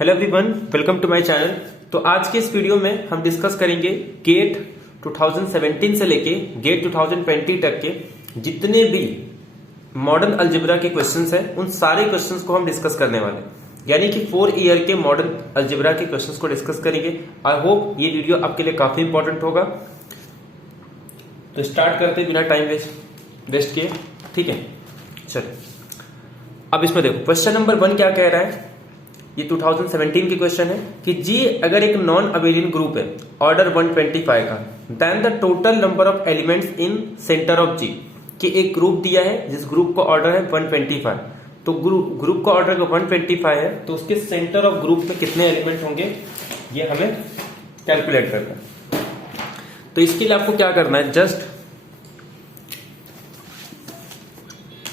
Hello everyone, welcome to my channel. तो आज के इस वीडियो में हम डिस्कस करेंगे गेट 2017 से लेके गेट 2020 तक के जितने भी मॉडर्न अलजेब्रा के क्वेश्चंस हैं उन सारे क्वेश्चंस को हम डिस्कस करने वाले हैं। यानी कि 4 ईयर के मॉडर्न अलजेब्रा के क्वेश्चंस को डिस्कस करेंगे। आई होप ये वीडियो आपके लिए काफी इंपॉर्टेंट होगा। तो स्टार्ट करते हैं बिना टाइम वेस्ट किए। ठीक है, चलो अब इसमें देखो क्वेश्चन नंबर 1 क्या कह रहा है। ये 2017 की क्वेश्चन है कि जी अगर एक नॉन अबेलियन ग्रुप है ऑर्डर 125 का, then the total number of elements in centre of G, कि एक ग्रुप दिया है जिस ग्रुप का ऑर्डर है 125, तो ग्रुप का ऑर्डर 125 है तो उसके सेंटर ऑफ ग्रुप में कितने एलिमेंट होंगे ये हमें कैलकुलेट करना है। तो इसके लिए आपको क्या करना है, जस्ट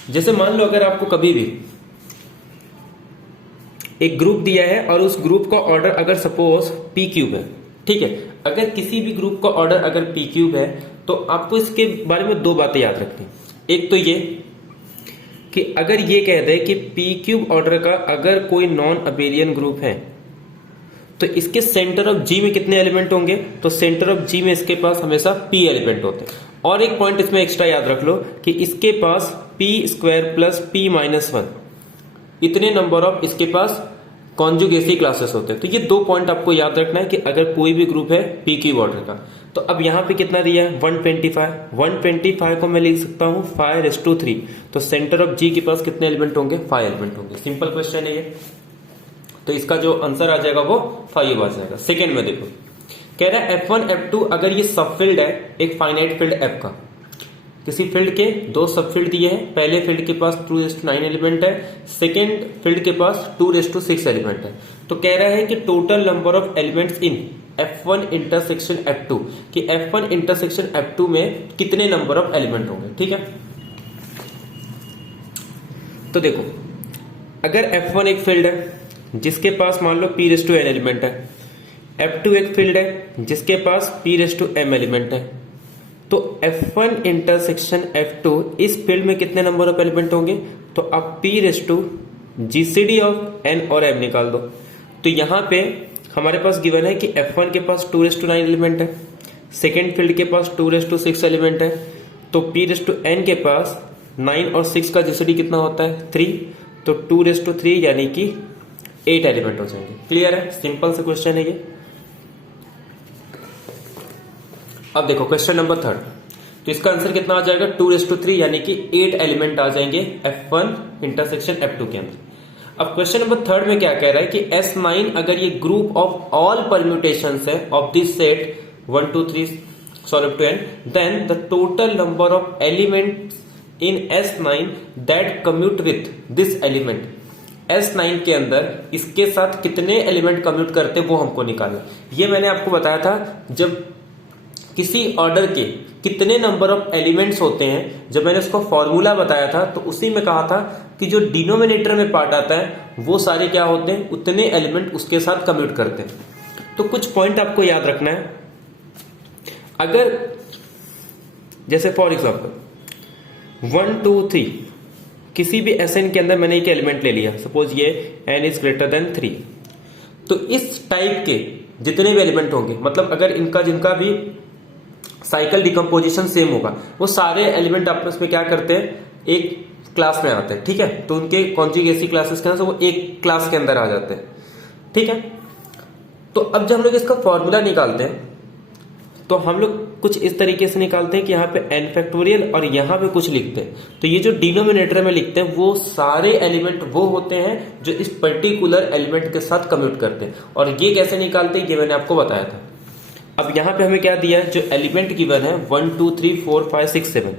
जैसे मान लो अगर आपको कभी भी एक ग्रुप दिया है और उस ग्रुप का ऑर्डर अगर सपोज पी क्यूब है, ठीक है, अगर किसी भी ग्रुप का ऑर्डर अगर पी क्यूब है तो आपको इसके बारे में 2 बातें याद रखनी। एक तो ये कि अगर ये कह दे कि पी क्यूब ऑर्डर का अगर कोई नॉन अबेलियन ग्रुप है तो इसके सेंटर ऑफ जी में कितने एलिमेंट होंगे, तो सेंटर ऑफ जी में इसके पास हमेशा पी एलिमेंट होते हैं। और एक पॉइंट इसमें एक्स्ट्रा याद रख लो कि इसके पास P square plus P minus 1 इतने नंबर ऑफ इसके पास कॉन्जुगेसी क्लासेस होते हैं। तो ये 2 पॉइंट आपको याद रखना है कि अगर कोई भी ग्रुप है पी क्यूब ऑर्डर का। तो अब यहां पे कितना दिया है 125 को मैं लिख सकता हूं 5:3। तो सेंटर ऑफ जी के पास कितने एलिमेंट होंगे, 5 एलिमेंट होंगे। सिंपल क्वेश्चन है ये। तो इसका जो आंसर आ जाएगा वो 5 आ जाएगा। सेकेंड में देखो कह रहा है F1 F2 अगर ये सब फील्ड है एक फाइनाइट फील्ड F का, किसी फील्ड के 2 सब फील्ड दिए हैं, पहले फील्ड के पास 2:9 एलिमेंट है, सेकेंड फील्ड के पास 2:6 एलिमेंट है। तो कह रहा है कि total number of elements in F1 intersection F2, कि F1 इंटरसेक्शन F2 में कितने नंबर ऑफ एलिमेंट होंगे। ठीक है, तो देखो अगर F1 एक फील्ड है जिसके पास मान लो P⁻n एलिमेंट है, F2 एक फील्ड है जिसके पास P⁻m एलिमेंट है, तो F1 इंटरसेक्शन F2 इस फील्ड में कितने नंबर ऑफ एलिमेंट होंगे, तो आप P⁻GCD ऑफ n और m निकाल दो। तो यहां पे हमारे पास गिवन है कि F1 के पास 2:9 एलिमेंट है, सेकेंड फील्ड के पास 2:6 एलिमेंट है, तो P⁻n के पास 9 और 6 का GCD कितना होता है 3, तो 2:3 यानी कि 8 एलिमेंट हो जाएंगे। क्लियर है, सिंपल से क्वेश्चन है ये। अब देखो क्वेश्चन नंबर 3, तो इसका आंसर कितना आ जाएगा 2:3 यानी कि 8 एलिमेंट आ जाएंगे F1 इंटरसेक्शन F2 के अंदर। अब क्वेश्चन नंबर 3 में क्या कह रहा है कि S9 अगर ये ग्रुप ऑफ ऑल परम्यूटेशंस है of this set 1 2 3 solve to n, then the total number of elements in S9 that commute with this element. S9 के अंदर इसके साथ कितने एलिमेंट कम्यूट करते वो हमको निकालना। ये मैंने आपको बताया था जब किसी ऑर्डर के कितने नंबर ऑफ एलिमेंट्स होते हैं, जब मैंने उसको फॉर्मूला बताया था तो उसी में कहा था कि जो डिनोमिनेटर में पार्ट आता है वो सारे क्या होते हैं, उतने एलिमेंट उसके साथ कम्यूट करते हैं। तो कुछ पॉइंट आपको याद रखना है। अगर जैसे फॉर एग्जांपल 1 2 3 किसी भी SN के अंदर मैंने एक एलिमेंट ले लिया, सपोज ये n इज ग्रेटर देन 3, तो इस टाइप के जितने भी एलिमेंट होंगे, मतलब अगर इनका जिनका भी साइकिल डिकम्पोजिशन सेम होगा वो सारे एलिमेंट आपस में क्या करते हैं, एक क्लास में आते हैं। ठीक है, तो उनके कॉन्जुगेसी क्लासेस के अंदर वो एक क्लास के अंदर आ जाते हैं। ठीक है, तो अब जब हम लोग इसका फॉर्मूला निकालते हैं तो हम लोग कुछ इस तरीके से निकालते हैं कि यहाँ पे n फैक्टोरियल और यहाँ पे कुछ लिखते हैं। तो ये जो डिनोमिनेटर में लिखते हैं वो सारे एलिमेंट वो होते हैं जो इस पर्टिकुलर एलिमेंट के साथ कम्यूट करते हैं। और ये कैसे निकालते हैं ये मैंने आपको बताया था। अब यहाँ पे हमें क्या दिया है, जो एलिमेंट गिवन है 1 2 3 4 5 6 7,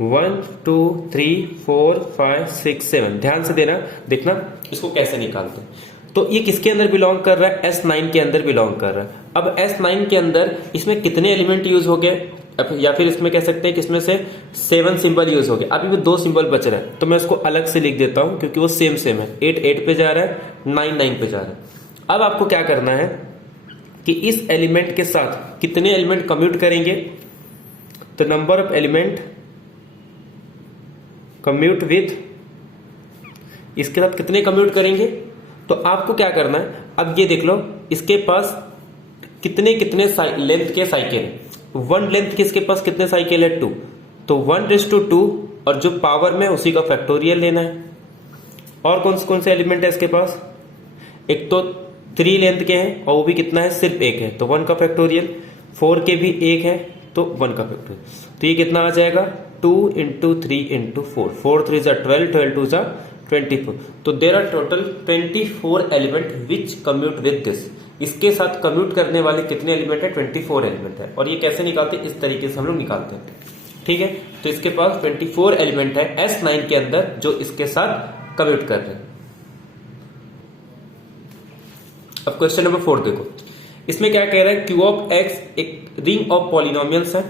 1 2 3 4 5 6 7, ध्यान से देना, देखना इसको कैसे निकालते हैं। तो ये किसके अंदर बिलोंग कर रहा है, S9 के अंदर बिलोंग कर रहा है। अब S9 के अंदर इसमें कितने एलिमेंट यूज हो गए, या फिर इसमें कह सकते हैं कि इसमें से 7 सिंबल यूज हो गए। अभी भी 2 सिंबल बच रहे हैं तो मैं इसको अलग से लिख देता हूं क्योंकि वो सेम है। 8 8 पे जा रहा है, 9 9 पे जा रहा है। अब आपको क्या करना है कि इस एलिमेंट के साथ कितने एलिमेंट कम्यूट करेंगे, तो number of element commute with, इसके साथ कितने कम्यूट करेंगे, तो आपको क्या करना है, अब ये देख लो इसके पास कितने कितने लेंथ के साइकिल है। वन लेंथ के इसके पास कितने साइकिल है, 2, तो 1:2 और जो पावर में उसी का फैक्टोरियल लेना है। और कौन से एलिमेंट है इसके पास, एक तो 3 लेंथ के हैं और वो भी कितना है, सिर्फ एक है, तो 1 का फैक्टोरियल। 4 के भी एक है तो 1 का फैक्टोरियल। तो ये कितना आ जाएगा, 2 × 3 × 4, 4 3 = 12, 12 2 = 24। तो there are total 24 element which commute with this. इसके साथ कम्यूट करने वाले कितने एलिमेंट है, 24 एलिमेंट है। और ये कैसे निकालते हैं, इस तरीके से हम लोग निकालते हैं, ठीक है। तो इसके पास 24 एलिमेंट है S9 के अंदर जो इसके साथ कम्यूट कर रहे हैं। अब क्वेश्चन नंबर 4 देखो, इसमें क्या कह रहा है, Q ऑफ X एक रिंग ऑफ पॉलिनोमियल्स है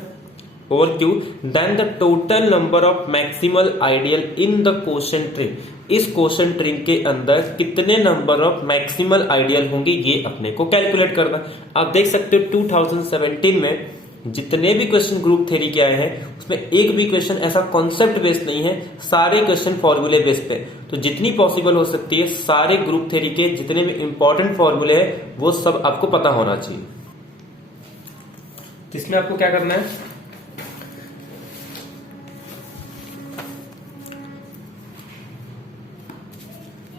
over Q, then the total number of maximal ideal in the quotient ring. इस क्वोशंट रिंग के अंदर कितने नंबर ऑफ मैक्सिमल आइडियल होंगे ये अपने को कैलकुलेट करना। आप देख सकते हो 2017 में जितने भी क्वेश्चन ग्रुप थ्योरी के आए हैं उसमें एक भी क्वेश्चन ऐसा कॉन्सेप्ट बेस्ड नहीं है, सारे क्वेश्चन फॉर्मूले बेस्ड पे। तो जितनी पॉसिबल हो सकती है सारे ग्रुप थ्योरी के जितने भी इंपॉर्टेंट फॉर्मूले हैं वो सब आपको पता होना चाहिए। इसमें आपको क्या करना है,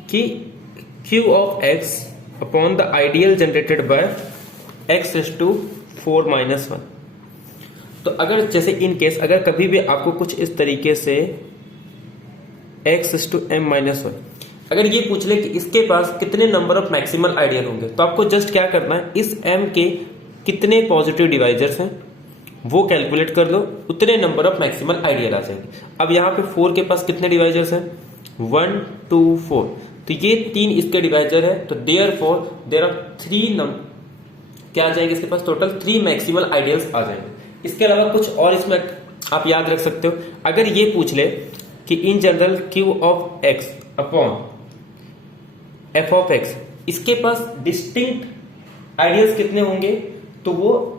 कि Q of X upon the ideal generated by X⁴ - 1। तो अगर जैसे इन केस अगर कभी भी आपको कुछ इस तरीके से X⁻m-1 अगर ये पूछ ले कि इसके पास कितने नंबर ऑफ मैक्सिमल आइडियल होंगे, तो आपको जस्ट क्या करना है, इस m के कितने पॉजिटिव डिवाइजर्स हैं वो कैलकुलेट कर लो, उतने नंबर ऑफ मैक्सिमल आइडियल आ जाएंगे। अब यहाँ पे 4 के पास कितने डिवाइजर्स हैं, 1 2 4, तो ये 3 इसके डिवाइजर है। तो देयरफॉर देयर आर 3 क्या आ जाएंगे इसके पास, टोटल 3 मैक्सिमल आइडियल्स आ जाएंगे। इसके अलावा कुछ और इसमें आप याद रख सकते हो, अगर ये पूछ ले कि in general Q of X upon F of X इसके पास डिस्टिंक्ट आइडियल्स कितने होंगे, तो वो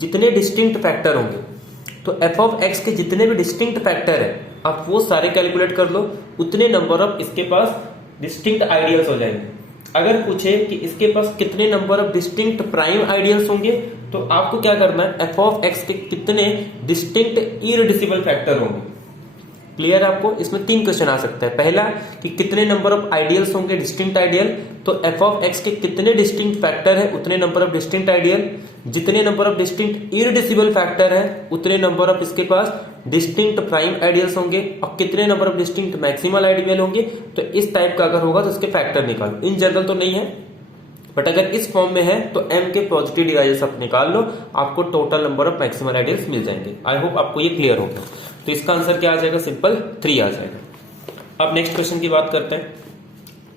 जितने डिस्टिंक्ट फैक्टर होंगे, तो F ऑफ X के जितने भी डिस्टिंक्ट फैक्टर है आप वो सारे कैलकुलेट कर लो, उतने नंबर ऑफ इसके पास डिस्टिंक्ट आइडियल्स हो जाएंगे। अगर पूछे कि इसके पास कितने number of distinct prime ideals होंगे, तो आपको क्या करना है, F ऑफ X के कितने डिस्टिंक्ट इररिड्यूसिबल फैक्टर होंगे। क्लियर है आपको, इसमें 3 क्वेश्चन आ सकता है। पहला कि कितने नंबर ऑफ आइडियल्स होंगे डिस्टिंक्ट आइडियल, तो F ऑफ X के कितने डिस्टिंक्ट फैक्टर है उतने नंबर ऑफ डिस्टिंक्ट आइडियल, जितने number of distinct irreducible factor है उतने नंबर ऑफ इसके पास डिस्टिंक्ट प्राइम आइडियल्स होंगे, और कितने number of distinct maximal ideal होंगे। तो इस टाइप का अगर होगा तो इसके फैक्टर निकालो। इन जनरल तो नहीं है, बट अगर इस फॉर्म में है तो m के पॉजिटिव डिवाइजर्स आप निकाल लो, आपको total number of maximal ideals मिल जाएंगे। आई होप आपको ये क्लियर हो गया। तो इसका आंसर क्या आ जाएगा, सिंपल 3 आ जाएगा। अब नेक्स्ट क्वेश्चन की बात करते हैं।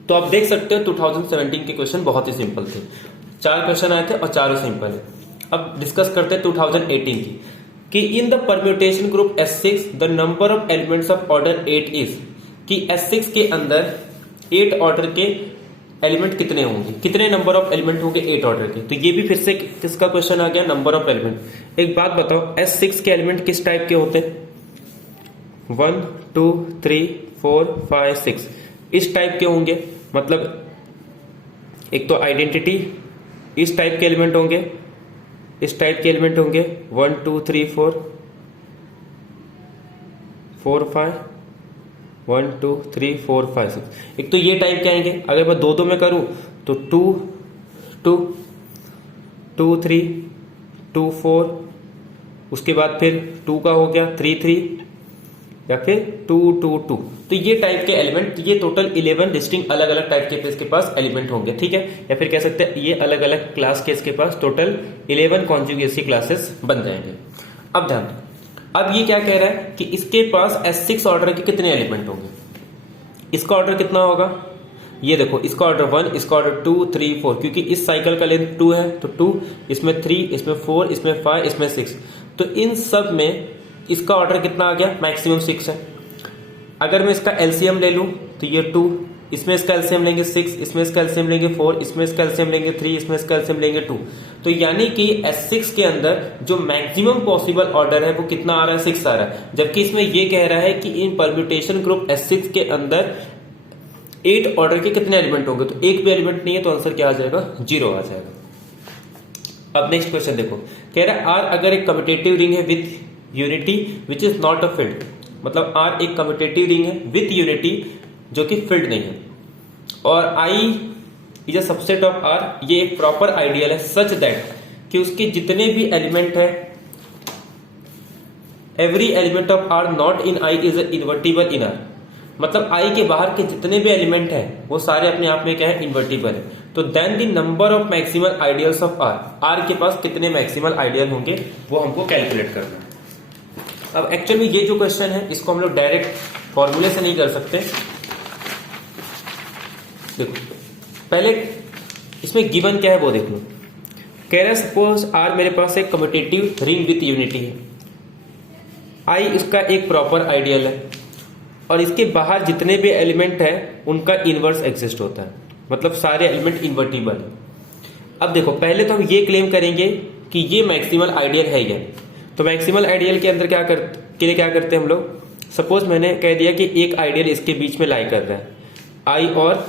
तो आप देख सकते हो 2017 के क्वेश्चन बहुत ही सिंपल थे, 4 क्वेश्चन आए थे और चारों सिंपल है। अब डिस्कस करते हैं 2018 की, कि in the permutation group S6 the number of elements of order 8 is, कि S6 के अंदर 8 ऑर्डर के एलिमेंट कितने होंगे, कितने नंबर ऑफ एलिमेंट होंगे 8 ऑर्डर के। तो ये भी फिर से किसका क्वेश्चन आ गया, नंबर ऑफ एलिमेंट। एक बात बताओ, S6 के एलिमेंट किस टाइप के होते हैं, 1 2 3 4 5 6 इस टाइप के होंगे। मतलब एक तो आइडेंटिटी इस टाइप के एलिमेंट होंगे, इस टाइप के एलिमेंट होंगे 1 2 3 4 4 5 1 2 3 4 5 6। एक तो ये टाइप के आएंगे। अगर मैं 2 में करूं तो 2 2 2 3 2 4, उसके बाद फिर 2 का हो गया 3 3, या फिर 2 2 2। तो ये टाइप के एलिमेंट, ये टोटल 11 डिस्टिंक्ट अलग अलग टाइप के इसके पास एलिमेंट होंगे, ठीक है। या फिर कह सकते हैं ये अलग अलग क्लास के इसके पास टोटल 11 कॉन्जुगेसी क्लासेस बन जाएंगे। अब ध्यान, अब ये क्या कह रहा है कि इसके पास S6 ऑर्डर के कितने एलिमेंट होंगे। इसका ऑर्डर कितना होगा, ये देखो, इसका ऑर्डर 1, इसका ऑर्डर 2 3 4, क्योंकि इस साइकिल का लेंथ 2 है तो 2, इसमें 3, इसमें 4, इसमें 5, इसमें 6। तो इन सब में इसका ऑर्डर कितना आ गया, मैक्सिमम 6 है। अगर मैं इसका एलसीएम ले लूं तो ये 2, इसमें इसका एलसीएम लेंगे 6, इसमें इसका एलसीएम लेंगे 4, इसमें इसका एलसीएम लेंगे 3, इसमें इसका एलसीएम लेंगे 2। तो यानी कि S6 के अंदर जो मैक्सिमम पॉसिबल ऑर्डर है वो कितना आ रहा है, 6 आ रहा है। जबकि इसमें ये कह रहा है कि इन परम्यूटेशन ग्रुप S6 के अंदर 8 ऑर्डर के कितने एलिमेंट होंगे, तो एक भी एलिमेंट नहीं है, तो आंसर क्या आ जाएगा, 0 आ जाएगा। अब नेक्स्ट क्वेश्चन देखो, कह रहा है आर अगर एक कम्यूटेटिव रिंग है with unity which is not a field, मतलब आर एक कम्यूटेटिव रिंग है विथ यूनिटी जो कि फील्ड नहीं है, और I is a subset of R, ये एक प्रॉपर आइडियल है सच दैट कि उसके जितने भी एलिमेंट है, every element of R not in I is invertible in R, मतलब आई के बाहर के जितने भी एलिमेंट है वो सारे अपने आप में क्या है, इन्वर्टिबल है। तो then the number of maximal ideals of R, R के पास कितने मैक्सिमल आइडियल होंगे वो हमको कैलकुलेट करना है। अब एक्चुअली ये जो क्वेश्चन है इसको हम लोग डायरेक्ट फॉर्मूले से नहीं कर सकते। देखो पहले इसमें गिवन क्या है वो देख लो, कह रहा है सपोज आर मेरे पास एक कम्यूटेटिव रिंग विथ यूनिटी है, आई इसका एक प्रॉपर आइडियल है, और इसके बाहर जितने भी एलिमेंट है उनका इनवर्स एग्जिस्ट होता है, मतलब सारे एलिमेंट इन्वर्टिबल है। अब देखो पहले तो हम ये क्लेम करेंगे कि ये मैक्सिमल आइडियल है ये, तो मैक्सिमल आइडियल के अंदर के लिए क्या करते हैं हम लोग, सपोज मैंने कह दिया कि एक आइडियल इसके बीच में लाई कर रहा है, आई और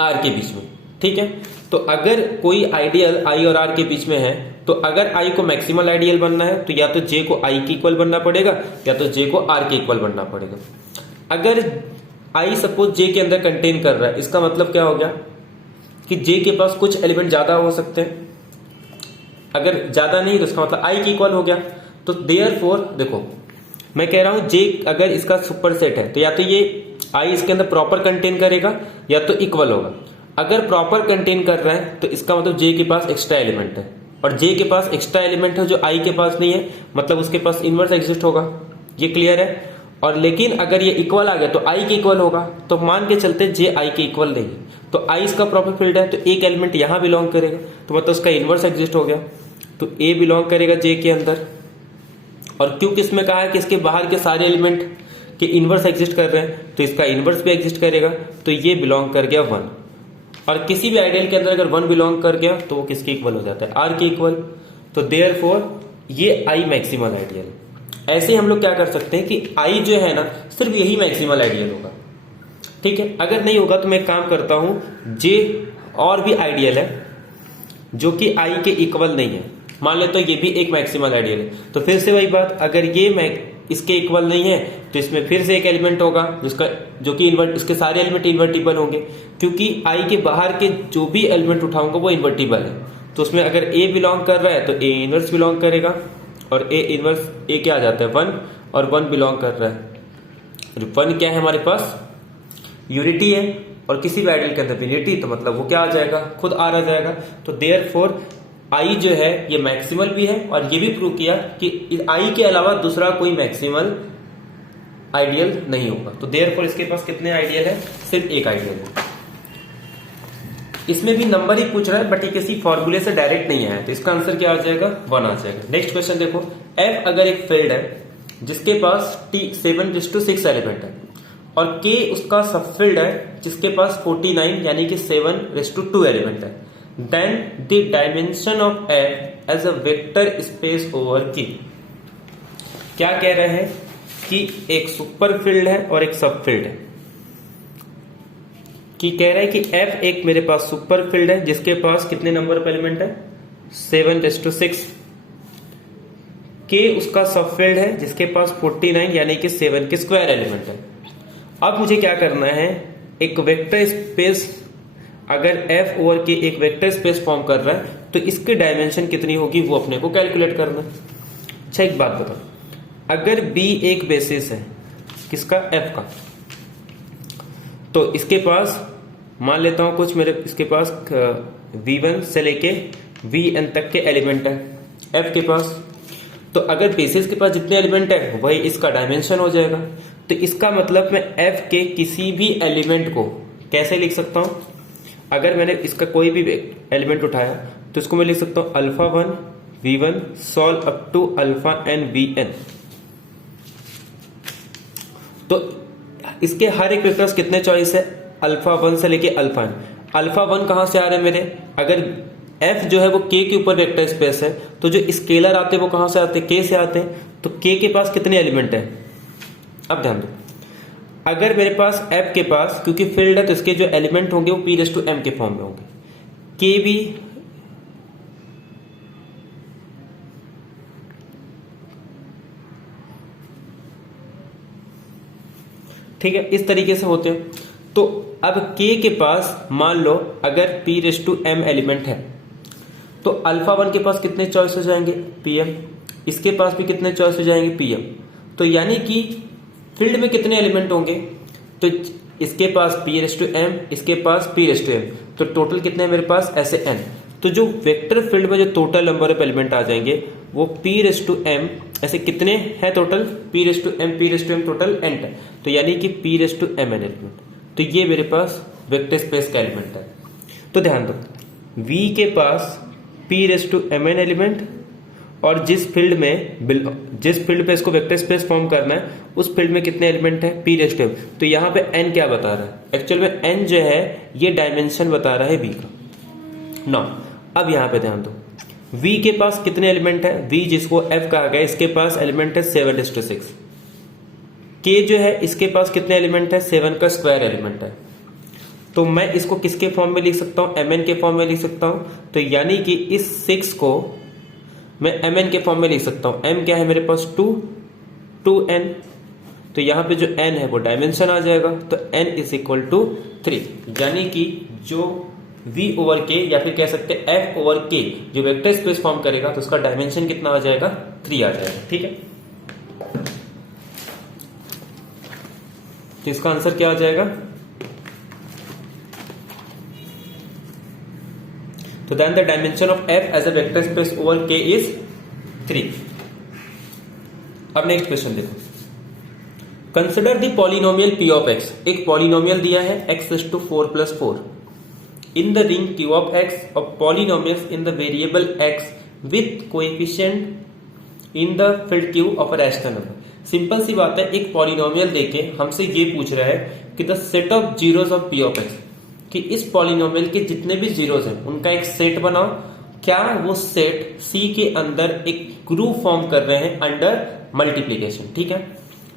आर के बीच में, ठीक है। तो अगर कोई आइडियल आई और आर के बीच में है, तो अगर आई को मैक्सिमल आइडियल बनना है तो या तो जे को आई के इक्वल बनना पड़ेगा या तो जे को आर के इक्वल बनना पड़ेगा। अगर आई सपोज जे के अंदर कंटेन कर रहा है, इसका मतलब क्या हो गया कि जे के पास कुछ एलिमेंट ज्यादा हो सकते हैं, अगर ज्यादा नहीं तो इसका मतलब आई के इक्वल हो गया। तो देयरफॉर देखो मैं कह रहा हूं जे अगर इसका सुपर सेट है तो या तो ये आई इसके अंदर प्रॉपर कंटेन करेगा या तो इक्वल होगा। अगर प्रॉपर कंटेन कर रहा है तो इसका मतलब जे के पास एक्स्ट्रा एलिमेंट है, और जे के पास एक्स्ट्रा एलिमेंट है जो आई के पास नहीं है, मतलब उसके पास इनवर्स एग्जिस्ट होगा, ये क्लियर है। और लेकिन अगर ये इक्वल आ गया तो आई के इक्वल होगा, तो मान के चलते जे आई के इक्वल नहीं है, तो आई इसका प्रॉपर फील्ड है, तो एक एलिमेंट यहां बिलोंग करेगा, तो मतलब उसका इनवर्स एग्जिस्ट हो गया, तो ए बिलोंग करेगा जे के अंदर। और क्योंकि इसमें कहा है कि इसके बाहर के सारे एलिमेंट के इनवर्स एग्जिस्ट कर रहे हैं, तो इसका इनवर्स भी एग्जिस्ट करेगा, तो ये बिलोंग कर गया 1। और किसी भी आइडियल के अंदर अगर 1 बिलोंग कर गया तो वो किसके इक्वल हो जाता है, आर के इक्वल। तो देयरफॉर ये आई मैक्सिमल आइडियल। ऐसे ही हम लोग क्या कर सकते हैं कि आई जो है ना सिर्फ यही मैक्सिमल आइडियल होगा, ठीक है। अगर नहीं होगा तो मैं एक काम करता हूं, जे और भी आइडियल है जो कि आई के इक्वल नहीं है, मान लेते तो ये भी एक मैक्सिमल आइडियल है, तो फिर से वही बात, अगर ये इसके इक्वल नहीं है तो इसमें फिर से एक एलिमेंट होगा जिसका जो कि इसके सारे एलिमेंट इन्वर्टिबल होंगे, क्योंकि आई के बाहर के जो भी एलिमेंट उठाऊंगा वो इन्वर्टिबल है। तो उसमें अगर ए बिलोंग कर रहा है तो ए इनवर्स बिलोंग करेगा, और ए इनवर्स ए क्या आ जाता है 1, और 1 बिलोंग कर रहा है। 1 क्या है हमारे पास, यूनिटी है, और किसी भी आइडियल के अंदर यूनिटी, तो मतलब वो क्या आ जाएगा, खुद आर आ जाएगा। तो देयरफॉर आई जो है ये मैक्सिमल भी है, और ये भी प्रूव किया कि आई के अलावा दूसरा कोई मैक्सिमल आइडियल नहीं होगा। तो देयरफॉर इसके पास कितने आइडियल है, सिर्फ एक आइडियल है। इसमें भी नंबर ही पूछ रहा है बट ये किसी फॉर्मूले से डायरेक्ट नहीं आया, तो इसका आंसर क्या आ जाएगा, 1 आ जाएगा। नेक्स्ट क्वेश्चन देखो, एफ अगर एक फील्ड है जिसके पास 7:6 एलिमेंट है, और k उसका सब फील्ड है जिसके पास 49 यानी कि 7:2 एलिमेंट है, then the dimension of F as a vector space over K। क्या कह रहे हैं कि एक सुपर फील्ड है और एक सब फील्ड है, कि कह रहा है कि F एक मेरे पास सुपर फील्ड है जिसके पास कितने नंबर ऑफ एलिमेंट है, 7:6। K उसका सब फील्ड है जिसके पास 49 यानी कि 7 के स्क्वायर एलिमेंट है। अब मुझे क्या करना है, एक वेक्टर स्पेस, अगर F ओवर K एक वेक्टर स्पेस फॉर्म कर रहा है तो इसकी डायमेंशन कितनी होगी वो अपने को कैलकुलेट करना। अच्छा एक बात बताओ, अगर B एक बेसिस है किसका, F का, तो इसके पास मान लेता हूं कुछ मेरे इसके पास V1 से लेके Vn तक के एलिमेंट है F के पास, तो अगर बेसिस के पास जितने एलिमेंट है वही इसका डायमेंशन हो जाएगा। तो इसका मतलब मैं F के किसी भी एलिमेंट को कैसे लिख सकता हूं, अगर मैंने इसका कोई भी एलिमेंट उठाया तो इसको मैं लिख सकता हूं α1 V1 solve up to alpha n Vn। तो इसके हर एक वेक्टर्स कितने चॉइस है, α1 से लेके अल्फा n। α1 कहां से आ रहे हैं मेरे, अगर F जो है वो K के ऊपर वेक्टर स्पेस है तो जो स्केलर आते हैं वो कहां से आते हैं, K से आते हैं, तो K के पास कितने एलिमेंट है। अब ध्यान दो, अगर मेरे पास f के पास, क्योंकि फील्ड है तो इसके जो एलिमेंट होंगे वो p⁻m के फॉर्म में होंगे, k भी ठीक है, इस तरीके से होते हैं। तो अब k के पास मान लो अगर p⁻m एलिमेंट है तो अल्फा 1 के पास कितने चॉइस हो जाएंगे, pm, इसके पास भी कितने चॉइस हो जाएंगे, pm। तो यानी कि फील्ड में कितने एलिमेंट होंगे, तो इसके पास p⁻m, इसके पास p⁻m, तो टोटल कितने मेरे पास, ऐसे n। तो जो वेक्टर फील्ड में जो टोटल नंबर ऑफ एलिमेंट आ जाएंगे वो p⁻m, ऐसे कितने हैं टोटल, p⁻m टोटल n है, तो यानी कि p⁻m एलिमेंट। तो ये मेरे पास वेक्टर स्पेस का एलिमेंट है। तो ध्यान दो, V के पास p⁻m एलिमेंट, और जिस फील्ड पे इसको वेक्टर स्पेस फॉर्म करना है उस फील्ड में कितने एलिमेंट है, p⁻m। तो यहाँ पे n क्या बता रहा है, एक्चुअल में n जो है ये डायमेंशन बता रहा है V का। ना अब यहाँ पे ध्यान दो, V के पास कितने एलिमेंट है, V जिसको F कहा गया, इसके पास एलिमेंट है 7:6। K जो है इसके पास कितने एलिमेंट है, 7 का स्क्वायर एलिमेंट है। तो मैं इसको किसके फॉर्म में लिख सकता हूं, mn के फॉर्म में लिख सकता हूं। तो यानी कि इस 6 को मैं mn के फॉर्म में लिख सकता हूं। m क्या है मेरे पास, 2n। तो यहां पे जो n है वो डायमेंशन आ जाएगा, तो n = 3। यानी कि जो v ओवर k या फिर कह सकते हैं f ओवर k जो वेक्टर स्पेस फॉर्म करेगा तो उसका डायमेंशन कितना आ जाएगा, 3 आ जाएगा। ठीक है, तो इसका आंसर क्या आ जाएगा, तो then the dimension of f as a vector space over k is 3। अब नेक्स्ट क्वेश्चन देखो, consider the polynomial p of x। एक पॉलिनोमियल दिया है x⁴ + 4 in the ring q of x of polynomials in the variable x with coefficient in the field q of a rational number। Simple सी बात है, एक polynomial देके हमसे ये पूछ रहा है कि the set of zeros of p of x, कि इस पॉलिनोमियल के जितने भी जीरोस हैं उनका एक सेट बनाओ। क्या वो सेट C के अंदर एक ग्रुप फॉर्म कर रहे हैं अंडर मल्टीप्लीकेशन। ठीक है,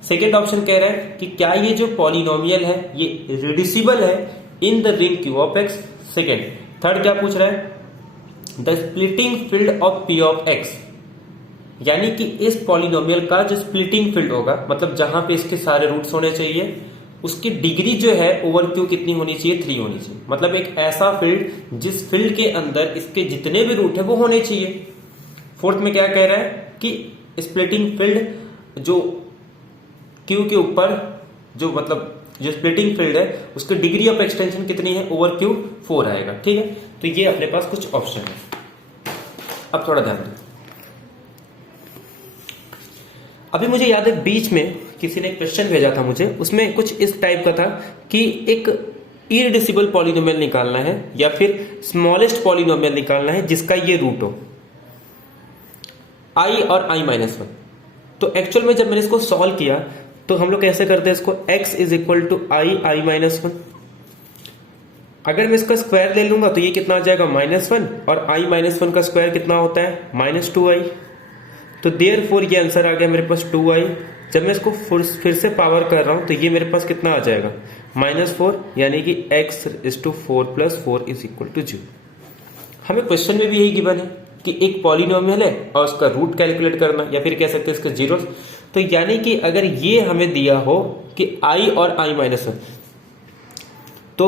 सेकेंड ऑप्शन कह रहा है कि क्या ये जो पॉलिनोमियल है ये रिड्यूसिबल है in the ring Q of x। Second, third क्या पूछ रहा है, the splitting field of P of x, यानी कि इस पॉलिनोमियल का जो स्प्लिटिंग फील्ड होगा, मतलब जहां पे इसके सारे रूट्स होने चाहिए, उसकी डिग्री जो है ओवर क्यू कितनी होनी चाहिए, 3 होनी चाहिए। मतलब एक ऐसा फील्ड जिस फील्ड के अंदर इसके जितने भी रूट है वो होने चाहिए। फोर्थ में क्या कह रहा है कि स्प्लिटिंग फील्ड जो क्यू के ऊपर जो मतलब जो स्प्लिटिंग फील्ड है उसकी डिग्री ऑफ एक्सटेंशन कितनी है, ओवर क्यू 4 आएगा। ठीक है, तो ये अपने पास कुछ ऑप्शन है। अब थोड़ा ध्यान दो, अभी मुझे याद है बीच में किसी ने क्वेश्चन भेजा था मुझे, उसमें कुछ इस टाइप का था कि एक इरडिसिबल पॉलिनोमियल निकालना है या फिर स्मॉलेस्ट पॉलिनोमियल निकालना है जिसका ये रूट हो i और i-1। तो एक्चुअल में जब मैंने इसको सॉल्व किया तो हम लोग कैसे करते हैं इसको, x = i-1। अगर मैं इसका स्क्वायर ले लूंगा तो ये कितना आ जाएगा, -1, और i-1 का स्क्वायर कितना होता है, -2i। तो देयरफॉर ये आंसर आ गया मेरे पास 2i। जब मैं इसको फिर से पावर कर रहा हूं तो ये मेरे पास कितना आ जाएगा, -4, यानी कि x⁴ + 4 = 0। हमें क्वेश्चन में भी यही गिवन है कि एक पॉलिनोमियल है और उसका रूट कैलकुलेट करना, या फिर कह सकते हैं इसके जीरोस। तो यानी कि अगर ये हमें दिया हो कि i और i-1, तो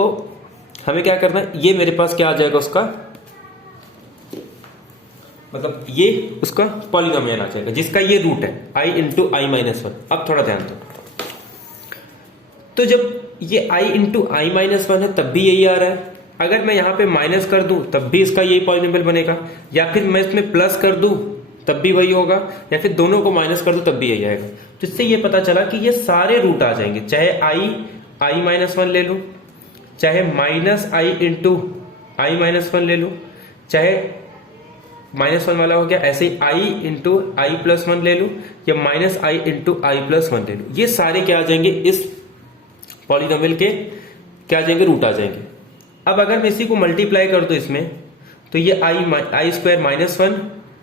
हमें क्या करना है, ये मेरे पास क्या आ जाएगा उसका, मतलब ये उसका पॉलिनोमियल आ जाएगा जिसका ये रूट है i × i-1। अब थोड़ा ध्यान दो, तो जब ये i × i-1 है तब भी यही आ रहा है। अगर मैं यहां पे माइनस कर दूं तब भी इसका यही पॉलिनोमियल बनेगा, या फिर मैं इसमें प्लस कर दूं तब भी वही होगा, या फिर दोनों को माइनस कर दूं तब भी यही आएगा। तो इससे ये पता चला कि ये सारे रूट आ जाएंगे, चाहे i-1 ले लूं, चाहे -i × i-1 ले लूं, चाहे -1 वाला हो गया, ऐसे ही i × i+1 ले लूं, या -i × i+1 ले लूं, ये सारे क्या आ जाएंगे, इस पॉलिनोमियल के क्या आ जाएंगे, रूट आ जाएंगे। अब अगर मैं इसी को मल्टीप्लाई कर दूं इसमें, तो ये i² -1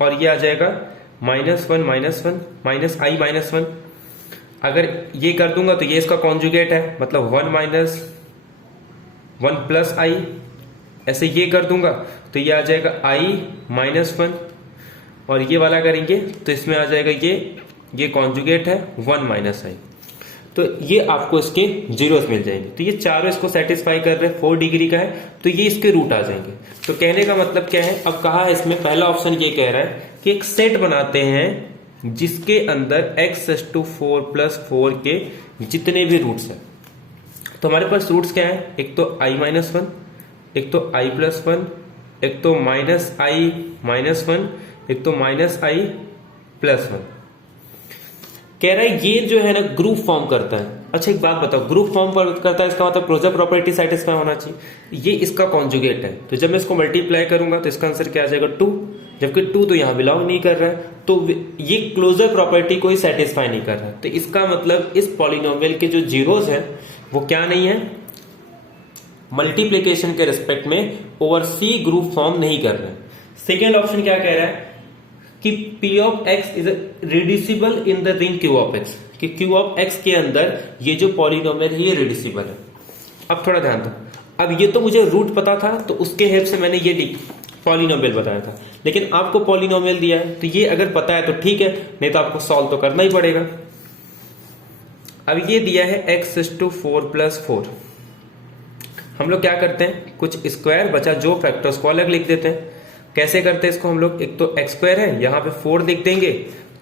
और ये आ जाएगा -1 -1 -i-1। अगर ये कर दूंगा तो ये इसका कॉन्जुगेट है, मतलब 1 माइनस 1 प्लस आई। ऐसे ये कर दूंगा तो ये आ जाएगा i माइनस 1, और ये वाला करेंगे तो इसमें आ जाएगा ये कॉन्जुगेट है 1 माइनस आई। तो ये आपको इसके जीरोस मिल जाएंगे। तो ये चारों इसको सेटिस्फाई कर रहे हैं, 4 डिग्री का है, तो ये इसके रूट आ जाएंगे। तो कहने का मतलब क्या है, अब कहा है इसमें पहला ऑप्शन ये कह रहा है कि एक सेट बनाते हैं जिसके अंदर x⁴ प्लस 4 के जितने भी रूट्स हैं। तो हमारे पास रूट्स क्या है, एक तो i माइनस 1, एक तो i प्लस 1, एक तो माइनस i माइनस 1, एक तो माइनस i प्लस 1। कह रहा है ये जो है ना ग्रुप फॉर्म करता है। अच्छा एक बात बताओ, ग्रुप फॉर्म करता है इसका मतलब क्लोजर प्रॉपर्टी सेटिस्फाई होना चाहिए। ये इसका कॉन्जुगेट है, तो जब मैं इसको मल्टीप्लाई करूंगा तो इसका आंसर क्या आ जाएगा 2, जबकि 2 तो यहां बिलोंग नहीं कर रहा है, तो ये क्लोजर प्रॉपर्टी को ही सेटिस्फाई नहीं कर रहा। तो इसका मतलब इस पॉलिनोमियल के जो जीरोस हैं वो क्या नहीं है, मल्टीप्लीकेशन के रिस्पेक्ट में ओवर सी ग्रुप फॉर्म नहीं कर रहे हैं। सेकेंड ऑप्शन क्या कह रहा है कि P of x is reducible in the ring Q of x, कि Q ऑफ x के अंदर ये जो पॉलिनोमियल है ये रिड्यूसिबल है। अब थोड़ा ध्यान दो, अब ये तो मुझे रूट पता था तो उसके हेल्प से मैंने ये पॉलिनोमियल बताया था, लेकिन आपको पॉलिनोमियल दिया है तो ये अगर पता है तो ठीक है, नहीं तो आपको सॉल्व तो करना ही पड़ेगा। अब ये दिया है x⁴ प्लस 4, हम लोग क्या करते हैं, कुछ स्क्वायर बचा जो फैक्टर्स को अलग लिख देते हैं। कैसे करते हैं इसको हम लोग, एक तो x² है, यहां पे 4 लिख देंगे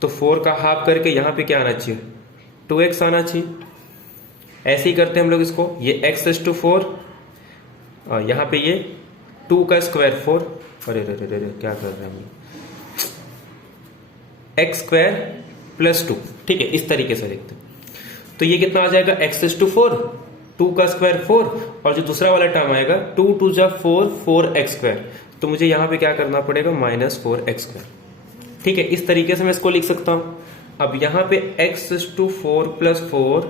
तो 4 का हाफ करके यहां पे क्या आना चाहिए, 2x आना चाहिए। ऐसे ही करते हैं हम लोग इसको, ये x⁴ और यहां पे ये 2 का स्क्वायर 4, अरे क्या कर रहे हैं हम लोग, x² प्लस 2, ठीक है, इस तरीके से लिखते हैं। तो ये कितना आ जाएगा, x⁴, 2 का स्क्वायर 4, और जो दूसरा वाला टर्म आएगा 2 2 जा 4, 4x², तो मुझे यहां पे क्या करना पड़ेगा, -4x²। ठीक है, इस तरीके से मैं इसको लिख सकता हूं। अब यहां पे x⁴ प्लस 4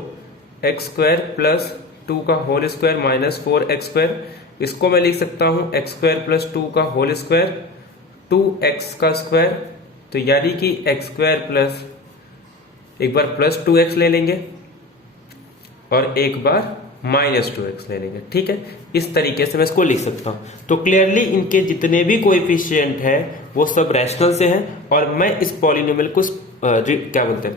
x² प्लस 2 का होल स्क्वायर माइनस 4x², इसको मैं लिख सकता हूं x² प्लस 2 का होल स्क्वायर 2x का स्क्वायर, तो यानी कि x² प्लस एक बार प्लस 2x ले लेंगे और एक बार -2x ले लेंगे। ठीक है, इस तरीके से मैं इसको लिख सकता हूं। तो क्लियरली इनके जितने भी कोएफिशिएंट है वो सब रैशनल से हैं, और मैं इस पॉलिनोमियल को क्या बोलते हैं,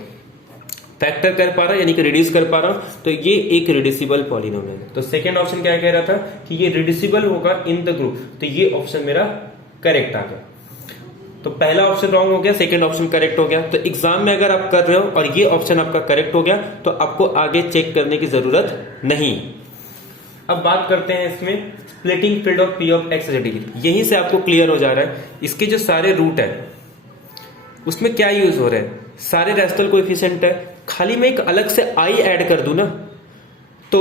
फैक्टर कर पा रहा हूं, यानी कि रिड्यूस कर पा रहा हूं। तो ये एक रिड्यूसिबल पॉलिनोमियल है। तो सेकेंड ऑप्शन क्या कह रहा था कि ये रिड्यूसिबल होगा इन द ग्रुप, तो ये ऑप्शन मेरा करेक्ट आ गया। तो पहला ऑप्शन रॉन्ग हो गया, सेकंड ऑप्शन करेक्ट हो गया। तो एग्जाम में अगर आप कर रहे हो और ये ऑप्शन आपका करेक्ट हो गया तो आपको आगे चेक करने की जरूरत नहीं। अब बात करते हैं इसमें splitting field of P of x degree. यहीं से आपको क्लियर हो जा रहा है इसके जो सारे रूट है उसमें क्या यूज हो रहा है, सारे रैशनल कोएफिशिएंट है। खाली मैं एक अलग से i ऐड कर दूं ना तो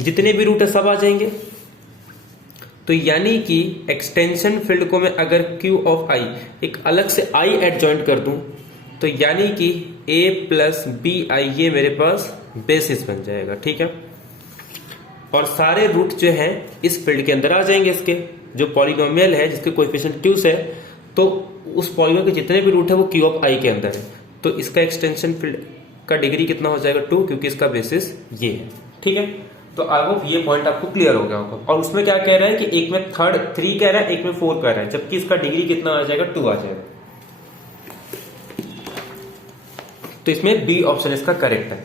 जितने भी रूट है सब आ जाएंगे। तो यानी कि एक्सटेंशन फील्ड को मैं अगर Q ऑफ i एक अलग से i एडजॉइंट कर दूं तो यानी कि a प्लस बी आई ये मेरे पास बेसिस बन जाएगा। ठीक है, और सारे रूट जो हैं इस फील्ड के अंदर आ जाएंगे। इसके जो पॉलिनोमियल है जिसके कोएफिशिएंट Q है, तो उस पॉलिनोमियल के जितने भी रूट है वो Q ऑफ i के अंदर है। तो इसका एक्सटेंशन फील्ड का डिग्री कितना हो जाएगा 2, क्योंकि इसका बेसिस ये है। ठीक है, तो आई होप ये पॉइंट आपको क्लियर हो गया होगा। और उसमें क्या कह रहा है कि एक में 3 कह रहा है, एक में 4 कह रहा है, जबकि इसका डिग्री कितना आ जाएगा 2 आ जाएगा। तो इसमें बी ऑप्शन इसका करेक्ट है।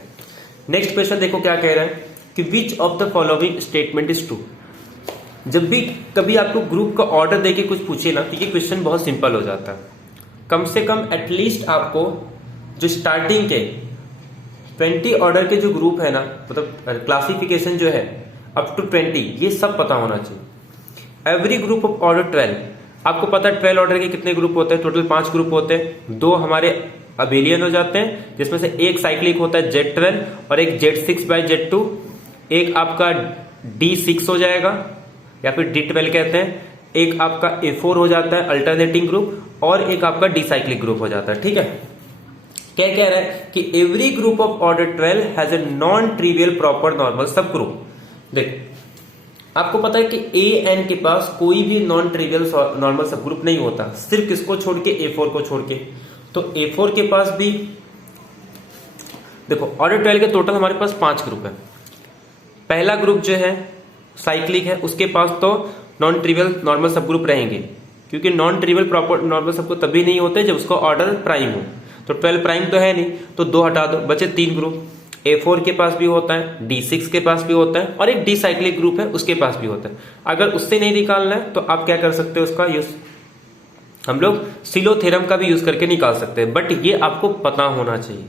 नेक्स्ट क्वेश्चन देखो क्या कह रहा है कि which of the following statement is true. जब भी कभी आपको ग्रुप का ऑर्डर देके कुछ पूछे ना तो ये क्वेश्चन बहुत सिंपल हो जाता है। कम से कम एटलीस्ट आपको जो स्टार्टिंग के 20 ऑर्डर के जो ग्रुप है ना, मतलब क्लासिफिकेशन जो है अप टू 20, ये सब पता होना चाहिए। एवरी ग्रुप ऑफ ऑर्डर 12, आपको पता है 12 ऑर्डर के कितने ग्रुप होते हैं, टोटल 5 ग्रुप होते हैं। 2 हमारे अबेलियन हो जाते हैं जिसमें से एक साइक्लिक होता है Z12 और एक Z6/Z2, एक आपका D6 हो जाएगा या फिर D12 कहते हैं, एक आपका A4 हो जाता है अल्टरनेटिंग ग्रुप, और एक आपका डिसाइक्लिक ग्रुप हो जाता है। ठीक है, क्या कह रहा है कि every group of order 12 has a non trivial proper normal सब ग्रुप। देख आपको पता है कि AN के पास कोई भी नॉन ट्रिवियल नॉर्मल सब ग्रुप नहीं होता, सिर्फ किसको छोड़ के, A4 को छोड़ के। तो A4 के पास भी देखो ऑर्डर 12 के टोटल हमारे पास 5 ग्रुप है। पहला ग्रुप जो है साइक्लिक है, उसके पास तो नॉन ट्रिवियल नॉर्मल सब ग्रुप रहेंगे, क्योंकि नॉन ट्रिवियल प्रॉपर नॉर्मल सब ग्रुप तभी नहीं होते जब उसका ऑर्डर प्राइम हो। तो 12 प्राइम तो है नहीं, तो 2 हटा दो, बचे 3 ग्रुप। A4 के पास भी होता है, D6 के पास भी होता है, और एक डी साइक्लिक ग्रुप है उसके पास भी होता है। अगर उससे नहीं निकालना है तो आप क्या कर सकते हो, उसका यूज हम लोग सिलो थ्योरम का भी यूज करके निकाल सकते हैं, बट ये आपको पता होना चाहिए।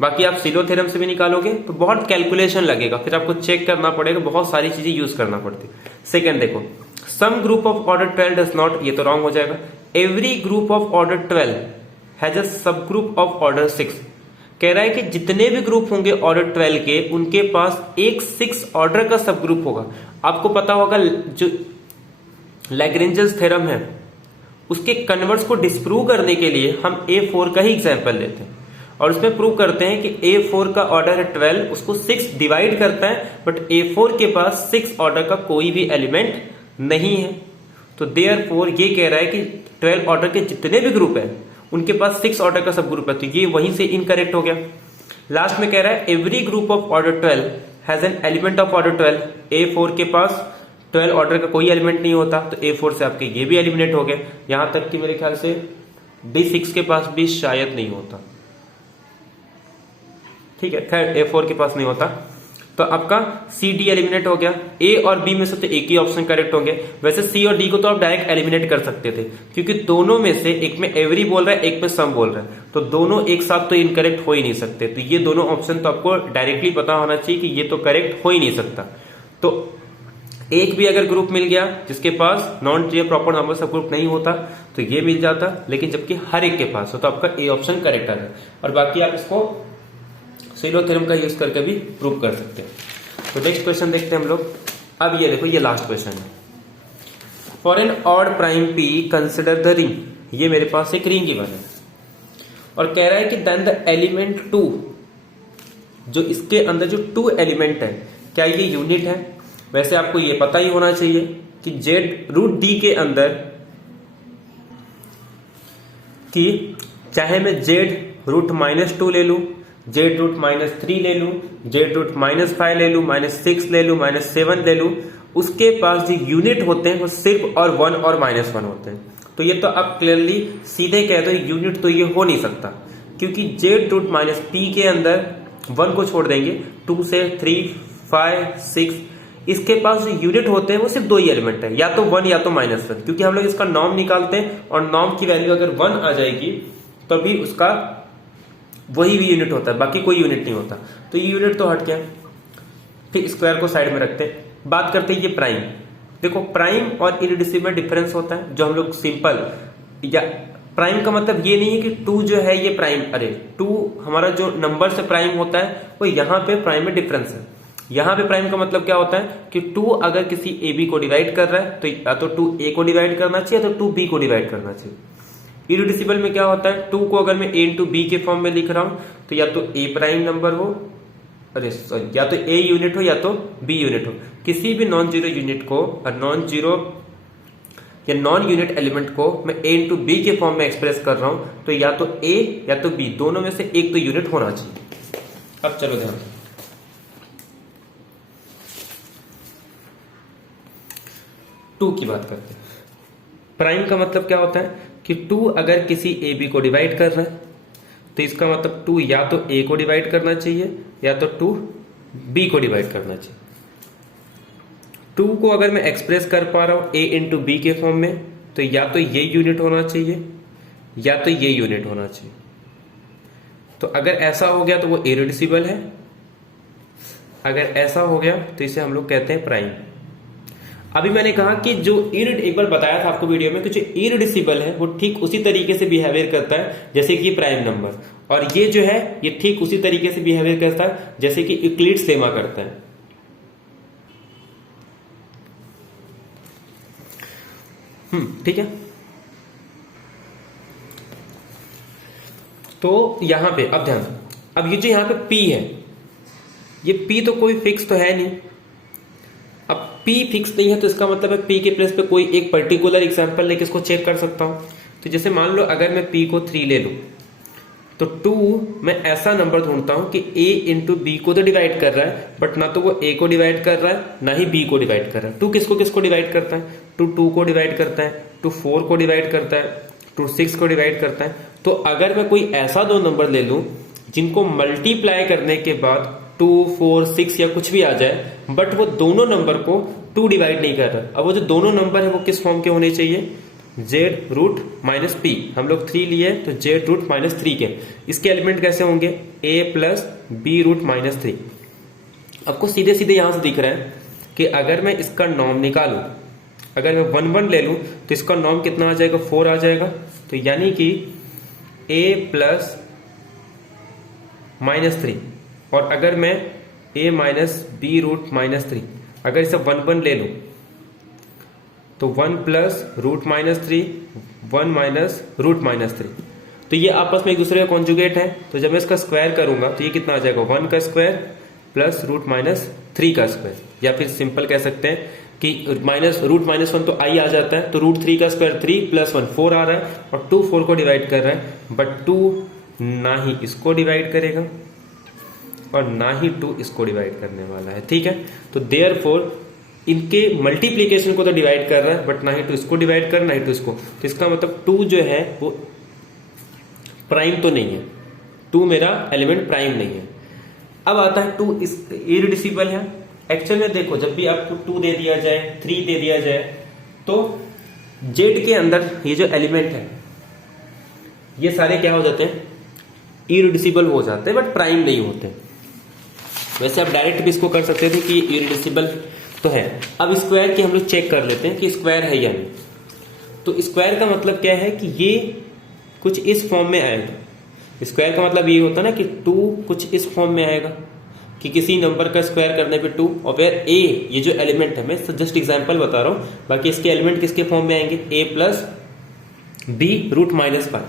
बाकी आप सिलो थ्योरम से भी निकालोगे तो बहुत कैलकुलेशन लगेगा, फिर आपको चेक करना पड़ेगा, बहुत सारी चीजें यूज करना पड़ती है। सेकेंड देखो, some group of order 12 does not, ये तो रॉन्ग हो जाएगा। Every group of order 12 has a subgroup of order 6। कह रहा है कि जितने भी ग्रुप होंगे ऑर्डर 12 के, उनके पास एक 6 ऑर्डर का सब ग्रुप होगा। आपको पता होगा जो लैग्रेंजस थ्योरम है उसके कन्वर्स को डिस्प्रूव करने के लिए हम A4 का ही एग्जांपल लेते हैं, और उसमें प्रूव करते हैं कि A4 का ऑर्डर है 12, उसको 6 डिवाइड करता है, बट A4 के पास 6 ऑर्डर का कोई भी एलिमेंट नहीं है। तो देयरफॉर ये कह रहा है कि 12 ऑर्डर के जितने भी ग्रुप है उनके पास 6 ऑर्डर का सब ग्रुप है, तो ये वहीं से इनकरेक्ट हो गया। लास्ट में कह रहा है every group of order 12 has an element of order 12। A4 के पास 12 ऑर्डर का कोई एलिमेंट नहीं होता, तो A4 से आपके ये भी एलिमिनेट हो गए। यहां तक कि मेरे ख्याल से D6 के पास भी शायद नहीं होता, ठीक है, खैर A4 के पास नहीं होता। तो आपका C D एलिमिनेट हो गया। A और B में से तो एक ही ऑप्शन करेक्ट होंगे। वैसे C और D को तो आप डायरेक्ट एलिमिनेट कर सकते थे, क्योंकि दोनों में से एक में एवरी बोल रहा है, एक में सम बोल रहा है, तो दोनों एक साथ तो इनकरेक्ट हो ही नहीं सकते। तो ये दोनों ऑप्शन तो आपको डायरेक्टली पता होना चाहिए कि ये तो करेक्ट हो ही नहीं सकता। तो एक भी अगर ग्रुप मिल गया जिसके पास नॉन ट्रिवियल प्रॉपर नंबर सब ग्रुप नहीं होता तो ये मिल जाता, लेकिन जबकि हर एक के पास हो तो आपका ए ऑप्शन करेक्ट आ जाए। और बाकी आप इसको सिलो थ्योरम का यूज करके भी प्रूव कर सकते हैं। तो नेक्स्ट क्वेश्चन देखते हैं हम लोग। अब ये देखो, ये लास्ट क्वेश्चन है। For an odd prime P consider the ring. ये मेरे पास एक रिंग गिवन है और कह रहा है कि देन द एलिमेंट 2, जो इसके अंदर जो 2 एलिमेंट है, क्या ये यूनिट है? वैसे आपको ये पता ही होना चाहिए कि जेड रूट डी के अंदर कि चाहे मैं जेड रूट -2 ले लू, जेड रूट -3 ले लू, जेड रूट -5 ले लू, -6 ले लू, -7 ले लू, उसके पास जो यूनिट होते हैं वो सिर्फ और 1 और -1 होते हैं। तो ये तो आप क्लियरली सीधे कह दो यूनिट तो ये हो नहीं सकता, क्योंकि जेड रूट -p के अंदर 1 को छोड़ देंगे, 2 से 3, 5, 6, इसके पास जो यूनिट होते हैं वो सिर्फ 2 ही एलिमेंट है, या तो 1 या तो -1, क्योंकि हम लोग इसका नॉर्म निकालते हैं और नॉर्म की वैल्यू अगर 1 आ जाएगी तो भी उसका वही भी यूनिट होता है, बाकी कोई यूनिट नहीं होता। तो ये यूनिट तो हट गया। फिर स्क्वायर को साइड में रखते हैं, बात करते हैं ये प्राइम। देखो प्राइम और इररिड्यूसिबल में डिफरेंस होता है, जो हम लोग सिंपल या प्राइम का मतलब ये नहीं है कि 2 जो है ये प्राइम, अरे 2 हमारा जो नंबर से प्राइम होता है वो यहाँ पे प्राइम में डिफरेंस है। यहाँ पे प्राइम का मतलब क्या होता है कि 2 अगर किसी ए बी को डिवाइड कर रहा है तो या तो 2 ए को डिवाइड करना चाहिए या तो 2 बी को डिवाइड करना चाहिए। इररिड्यूसिबल में क्या होता है, 2 को अगर मैं ए इंटू बी के फॉर्म में लिख रहा हूं तो या तो ए प्राइम नंबर हो, अरे सॉरी, या तो ए यूनिट हो या तो बी यूनिट हो। किसी भी नॉन जीरो यूनिट को और नॉन जीरो या नॉन यूनिट एलिमेंट को मैं ए इंटू बी के फॉर्म में एक्सप्रेस कर रहा हूं तो या तो ए या तो बी, दोनों में से एक तो यूनिट होना चाहिए। अब चलो ध्यान, 2 की बात करते हैं। प्राइम का मतलब क्या होता है कि 2 अगर किसी ए बी को डिवाइड कर रहा है तो इसका मतलब 2 या तो ए को डिवाइड करना चाहिए या तो 2 बी को डिवाइड करना चाहिए। 2 को अगर मैं एक्सप्रेस कर पा रहा हूं ए इंटू बी के फॉर्म में तो या तो ये यूनिट होना चाहिए या तो ये यूनिट होना चाहिए। तो अगर ऐसा हो गया तो वो इररिड्यूसिबल है, अगर ऐसा हो गया तो इसे हम लोग कहते हैं प्राइम। अभी मैंने कहा कि जो एक बार बताया था आपको वीडियो में कि जो इररिड्यूसिबल है वो ठीक उसी तरीके से बिहेवियर करता है जैसे कि प्राइम नंबर, और ये जो है ये ठीक उसी तरीके से बिहेवियर करता है जैसे कि यूक्लिड्स लेमा करता है। ठीक है। तो यहां पे अब ध्यान, अब ये जो यहां पे P है, ये P तो कोई फिक्स तो है नहीं। अब P फिक्स नहीं है तो इसका मतलब है P के प्लेस पे कोई एक पर्टिकुलर एग्जांपल लेके इसको चेक कर सकता हूं। तो जैसे मान लो अगर मैं P को 3 ले लूं तो 2 मैं ऐसा नंबर ढूंढता हूं कि a इंटू बी को तो डिवाइड कर रहा है, बट ना तो वो a को डिवाइड कर रहा है ना ही b को डिवाइड कर रहा है। 2 किसको किसको डिवाइड करता है? 2 को डिवाइड करता है, 4 को डिवाइड करता है, 6 को डिवाइड करता है। तो अगर मैं कोई ऐसा दो नंबर ले लूं जिनको मल्टीप्लाई करने के बाद 2, 4, 6 या कुछ भी आ जाए, बट वो दोनों नंबर को 2 डिवाइड नहीं कर रहा। अब वो जो दोनों नंबर है वो किस फॉर्म के होने चाहिए? जेड रूट माइनस पी, हम लोग 3 लिए तो जेड रूट माइनस 3 के। इसके एलिमेंट कैसे होंगे? a plus B root minus 3। आपको सीधे सीधे यहां से दिख रहा है कि अगर मैं इसका नॉर्म निकालूं, अगर मैं 1 1 ले लूं तो इसका नॉर्म कितना आ जाएगा? 4 आ जाएगा। तो यानी कि a प्लस माइनस 3, और अगर मैं a minus B root minus 3, अगर इसे 1 1 ले लूं तो 1 plus root minus 3, 1 minus root minus 3। तो ये आपस में एक दूसरे का कॉन्जुगेट है। तो जब मैं इसका स्क्वायर करूंगा तो ये कितना आ जाएगा? 1 का स्क्वायर प्लस रूट माइनस 3 का स्क्वायर, या फिर सिंपल कह सकते हैं कि माइनस रूट माइनस 1 तो आई आ जाता है, तो रूट 3 का स्क्वायर 3 प्लस 1 4 आ रहा है, और 2 4 को डिवाइड कर रहा है, बट 2 ना ही इसको डिवाइड करेगा और ना ही 2 इसको डिवाइड करने वाला है। ठीक है, तो देयरफॉर इनके मल्टीप्लीकेशन को तो डिवाइड कर रहा है, बट ना ही 2 इसको डिवाइड कर, ना ही 2 इसको। तो इसका मतलब 2 जो है वो प्राइम तो नहीं है, 2 मेरा एलिमेंट प्राइम नहीं है। अब आता है 2 इररिड्यूसिबल है। एक्चुअल में देखो, जब भी आपको 2 दे दिया जाए, 3 दे दिया जाए, तो जेड के अंदर ये जो एलिमेंट है ये सारे क्या हो जाते हैं? इररिड्यूसिबल हो जाते हैं, बट प्राइम नहीं होते। वैसे आप डायरेक्ट भी इसको कर सकते थे कि इररिड्यूसिबल तो है। अब स्क्वायर की हम लोग चेक कर लेते हैं कि स्क्वायर है या नहीं। तो स्क्वायर का मतलब क्या है कि ये कुछ इस फॉर्म में आएगा। स्क्वायर का मतलब ये होता है ना कि 2 कुछ इस फॉर्म में आएगा कि किसी नंबर का स्क्वायर करने पे 2, और फिर a, ये जो एलिमेंट है, मैं जस्ट एग्जांपल बता रहा हूं, बाकी इसके एलिमेंट किसके फॉर्म में आएंगे? a plus B root minus 5।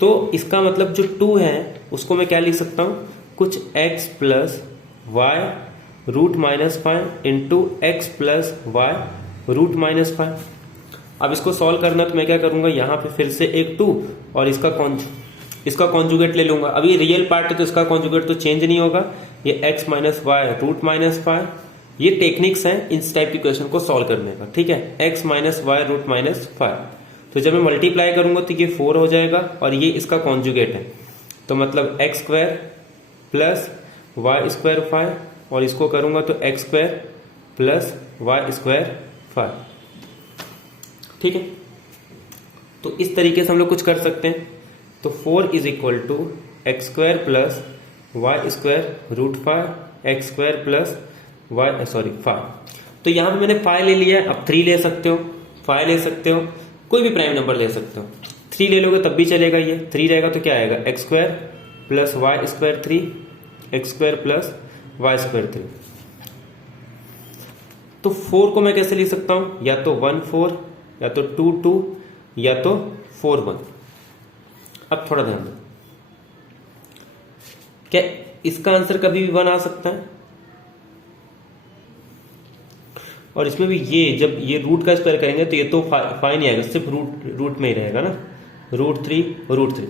तो इसका मतलब जो 2 है उसको मैं क्या लिख सकता हूं? कुछ x plus Y root minus 5 into X plus Y root minus 5। अब इसको सॉल्व करना तो मैं क्या करूंगा? यहां पे फिर से एक 2 और इसका कॉन्जुगेट ले लूंगा। अभी रियल पार्ट है तो इसका कॉन्जुगेट तो चेंज नहीं होगा। ये x minus Y root minus 5, ये टेक्निक्स हैं इस टाइप की क्वेश्चन को सॉल्व करने का। ठीक है, x minus Y root minus 5। तो जब मैं मल्टीप्लाई करूंगा तो ये 4 हो जाएगा, और ये इसका कॉन्जुगेट है, तो मतलब X square plus Y square 5, और इसको करूंगा तो X square plus Y square 5। ठीक है, तो इस तरीके से हम लोग कुछ कर सकते हैं। तो 4 is equal to X square plus Y square root 5 X square plus Y 5। तो यहां पे मैंने 5 ले लिया है। अब 3 ले सकते हो, 5 ले सकते हो, कोई भी प्राइम नंबर ले सकते हो। 3 ले लोगे तब भी चलेगा। ये 3 रहेगा तो क्या आएगा? X square plus Y square 3 X square plus Y square 3। तो 4 को मैं कैसे लिख सकता हूं? या तो 1 4, या तो 2 2, या तो 4 1। अब थोड़ा ध्यान दो, क्या इसका आंसर कभी भी 1 आ सकता है? और इसमें भी ये जब ये रूट का स्क्वायर करेंगे तो ये तो 5 नहीं आएगा, सिर्फ रूट में ही रहेगा ना, रूट 3 रूट 3।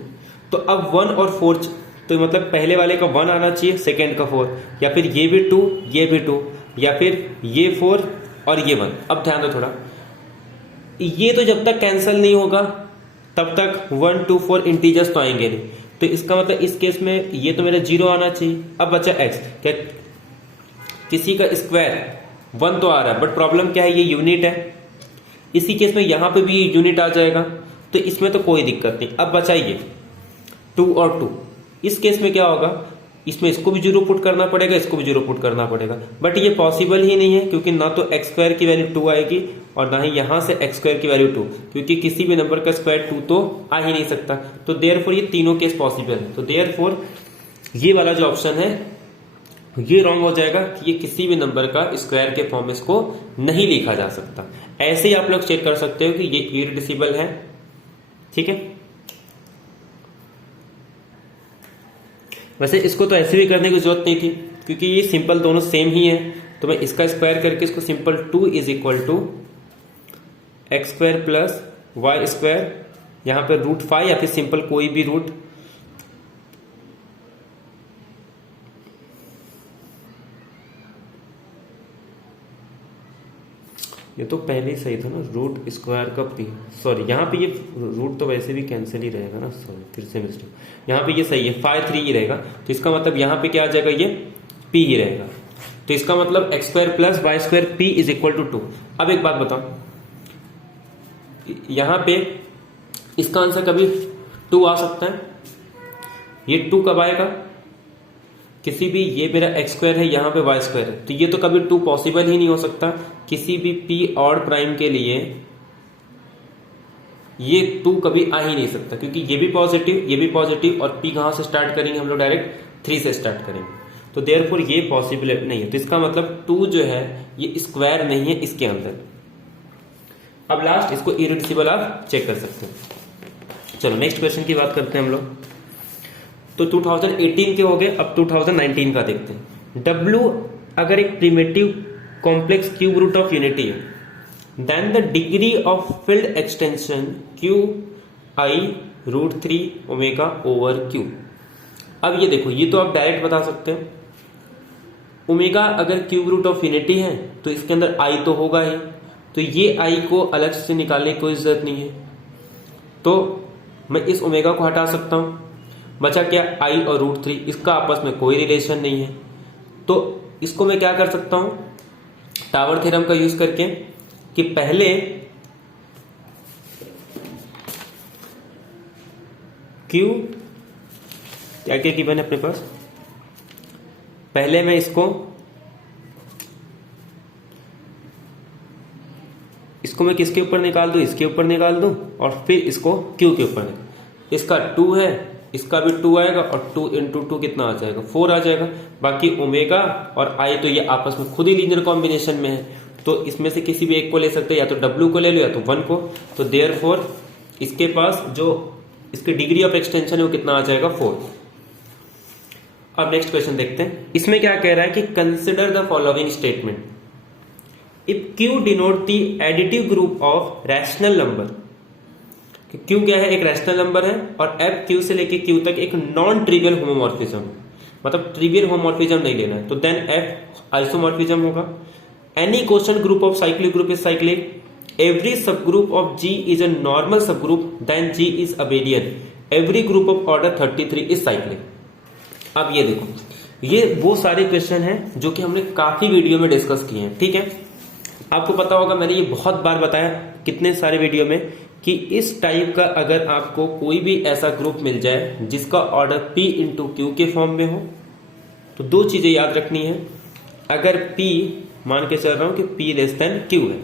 तो अब 1 और 4, तो मतलब पहले वाले का 1 आना चाहिए, सेकेंड का 4, या फिर ये भी 2 ये भी 2, या फिर ये 4 और ये 1। अब ध्यान दो थोड़ा, ये तो जब तक कैंसिल नहीं होगा तब तक 1 2 4 इंटीजर्स तो आएंगे नहीं। तो इसका मतलब इस केस में ये तो मेरा 0 आना चाहिए। अब बचा x, क्या किसी का स्क्वायर 1 तो आ रहा है, बट प्रॉब्लम क्या है? ये यूनिट है। इसी केस में यहां पे भी यूनिट आ जाएगा, तो इसमें तो कोई दिक्कत नहीं। अब बचा ये 2 और 2। इस केस में क्या होगा? इसमें इसको भी 0 पुट करना पड़ेगा, इसको भी 0 पुट करना पड़ेगा, बट ये पॉसिबल ही नहीं है, क्योंकि ना तो एक्स स्क्वायर की वैल्यू 2 आएगी और ना ही यहां से एक्स स्क्वायर की वैल्यू 2, क्योंकि किसी भी नंबर का स्क्वायर 2 तो आ ही नहीं सकता। तो देयरफॉर ये तीनों केस पॉसिबल है। तो देयरफॉर ये वाला जो ऑप्शन है ये रॉन्ग हो जाएगा कि ये किसी भी नंबर का स्क्वायर के फॉर्म में इसको नहीं लिखा जा सकता। ऐसे ही आप लोग चेक कर सकते हो कि ये इररिड्यूसिबल है। ठीक है, वैसे इसको तो ऐसे भी करने की जरूरत नहीं थी, क्योंकि ये सिंपल दोनों सेम ही है। तो मैं इसका स्क्वायर करके इसको simple 2 is equal to X square plus Y square, यहां पर रूट 5 या फिर सिंपल कोई भी रूट तो पहले ही सही था ना, रूट स्क्वायर का पी, सॉरी यहाँ पे ये रूट तो वैसे भी कैंसिल ही रहेगा ना, सॉरी फिर से मिस्टेक, यहाँ पे ये सही है 5 3 ही रहेगा, तो इसका मतलब यहाँ पे क्या आ जाएगा, ये पी ही रहेगा, तो इसका मतलब X square plus Y square P is equal to 2। अब एक बात बताओ, यहाँ पे इसका आंसर कभी 2 आ सकता है, ये 2 कब आएगा, किसी भी, ये मेरा एक्स स्क्वायर है, यहाँ पे वाई स्क्वायर है, तो ये तो कभी 2 पॉसिबल ही नहीं हो सकता किसी भी पी ऑड प्राइम के लिए, ये 2 कभी आ ही नहीं सकता, क्योंकि ये भी पॉजिटिव और पी कहां से स्टार्ट करेंगे हम लोग, डायरेक्ट 3 से स्टार्ट करेंगे, तो देयरफॉर ये पॉसिबल नहीं है, तो इसका मतलब 2 जो है ये स्क्वायर नहीं है इसके अंदर। अब लास्ट, इसको इरिड्यूसिबल आप चेक कर सकते हैं। चलो नेक्स्ट क्वेश्चन की बात करते हैं हम लोग। तो 2018 के हो गए, अब 2019 का देखते हैं। W अगर एक primitive complex cube root of unity है, then the degree of field extension Q I root 3 omega over Q. अब ये देखो, ये तो आप डायरेक्ट बता सकते हैं, ओमेगा अगर क्यूब रूट ऑफ यूनिटी है तो इसके अंदर आई तो होगा ही, तो ये आई को अलग से निकालने की कोई जरूरत नहीं है, तो मैं इस ओमेगा को हटा सकता हूं, बचा क्या, आई और रूट 3, इसका आपस में कोई रिलेशन नहीं है, तो इसको मैं क्या कर सकता हूं, टावर थ्योरम का यूज करके, कि पहले क्यू क्या क्या गिवन है अपने पास, पहले मैं इसको मैं किसके ऊपर निकाल दूं, इसके ऊपर निकाल दूं, और फिर इसको क्यू के ऊपर निकाल, इसका 2 है, इसका भी 2 आएगा, और 2 इंटू 2 कितना आ जाएगा, 4 आ जाएगा, बाकी ओमेगा और आई तो ये आपस में खुद ही लीनियर कॉम्बिनेशन में है, तो इसमें से किसी भी एक को ले सकते हो, या तो W को ले लो या तो 1 को, तो देयरफॉर इसके पास जो इसकी डिग्री ऑफ एक्सटेंशन है वो कितना आ जाएगा, 4। अब नेक्स्ट क्वेश्चन देखते हैं, इसमें क्या कह रहा है कि consider the following statement, if Q denote the additive group of rational number, Q क्या है, एक रैशनल नंबर है, और F Q से लेके Q तक एक नॉन ट्रिवियल होमोमॉर्फिज्म, मतलब ट्रिवियल होमोमॉर्फिज्म नहीं लेना है, तो देन F आइसोमॉर्फिज्म होगा। Any quotient group of cyclic group is cyclic, every subgroup of G is a normal subgroup, then G is abelian, every group of order 33 is cyclic. अब ये देखो, ये वो सारे question हैं जो कि हमने काफी वीडियो में डिस्कस किए हैं, ठीक है, आपको पता होगा, मैंने ये बहुत बार बताया कितने सारे वीडियो में, कि इस टाइप का अगर आपको कोई भी ऐसा ग्रुप मिल जाए जिसका ऑर्डर P इंटू क्यू के फॉर्म में हो, तो 2 चीजें याद रखनी है, अगर P मान के चल रहा हूं कि P लेस देन Q है,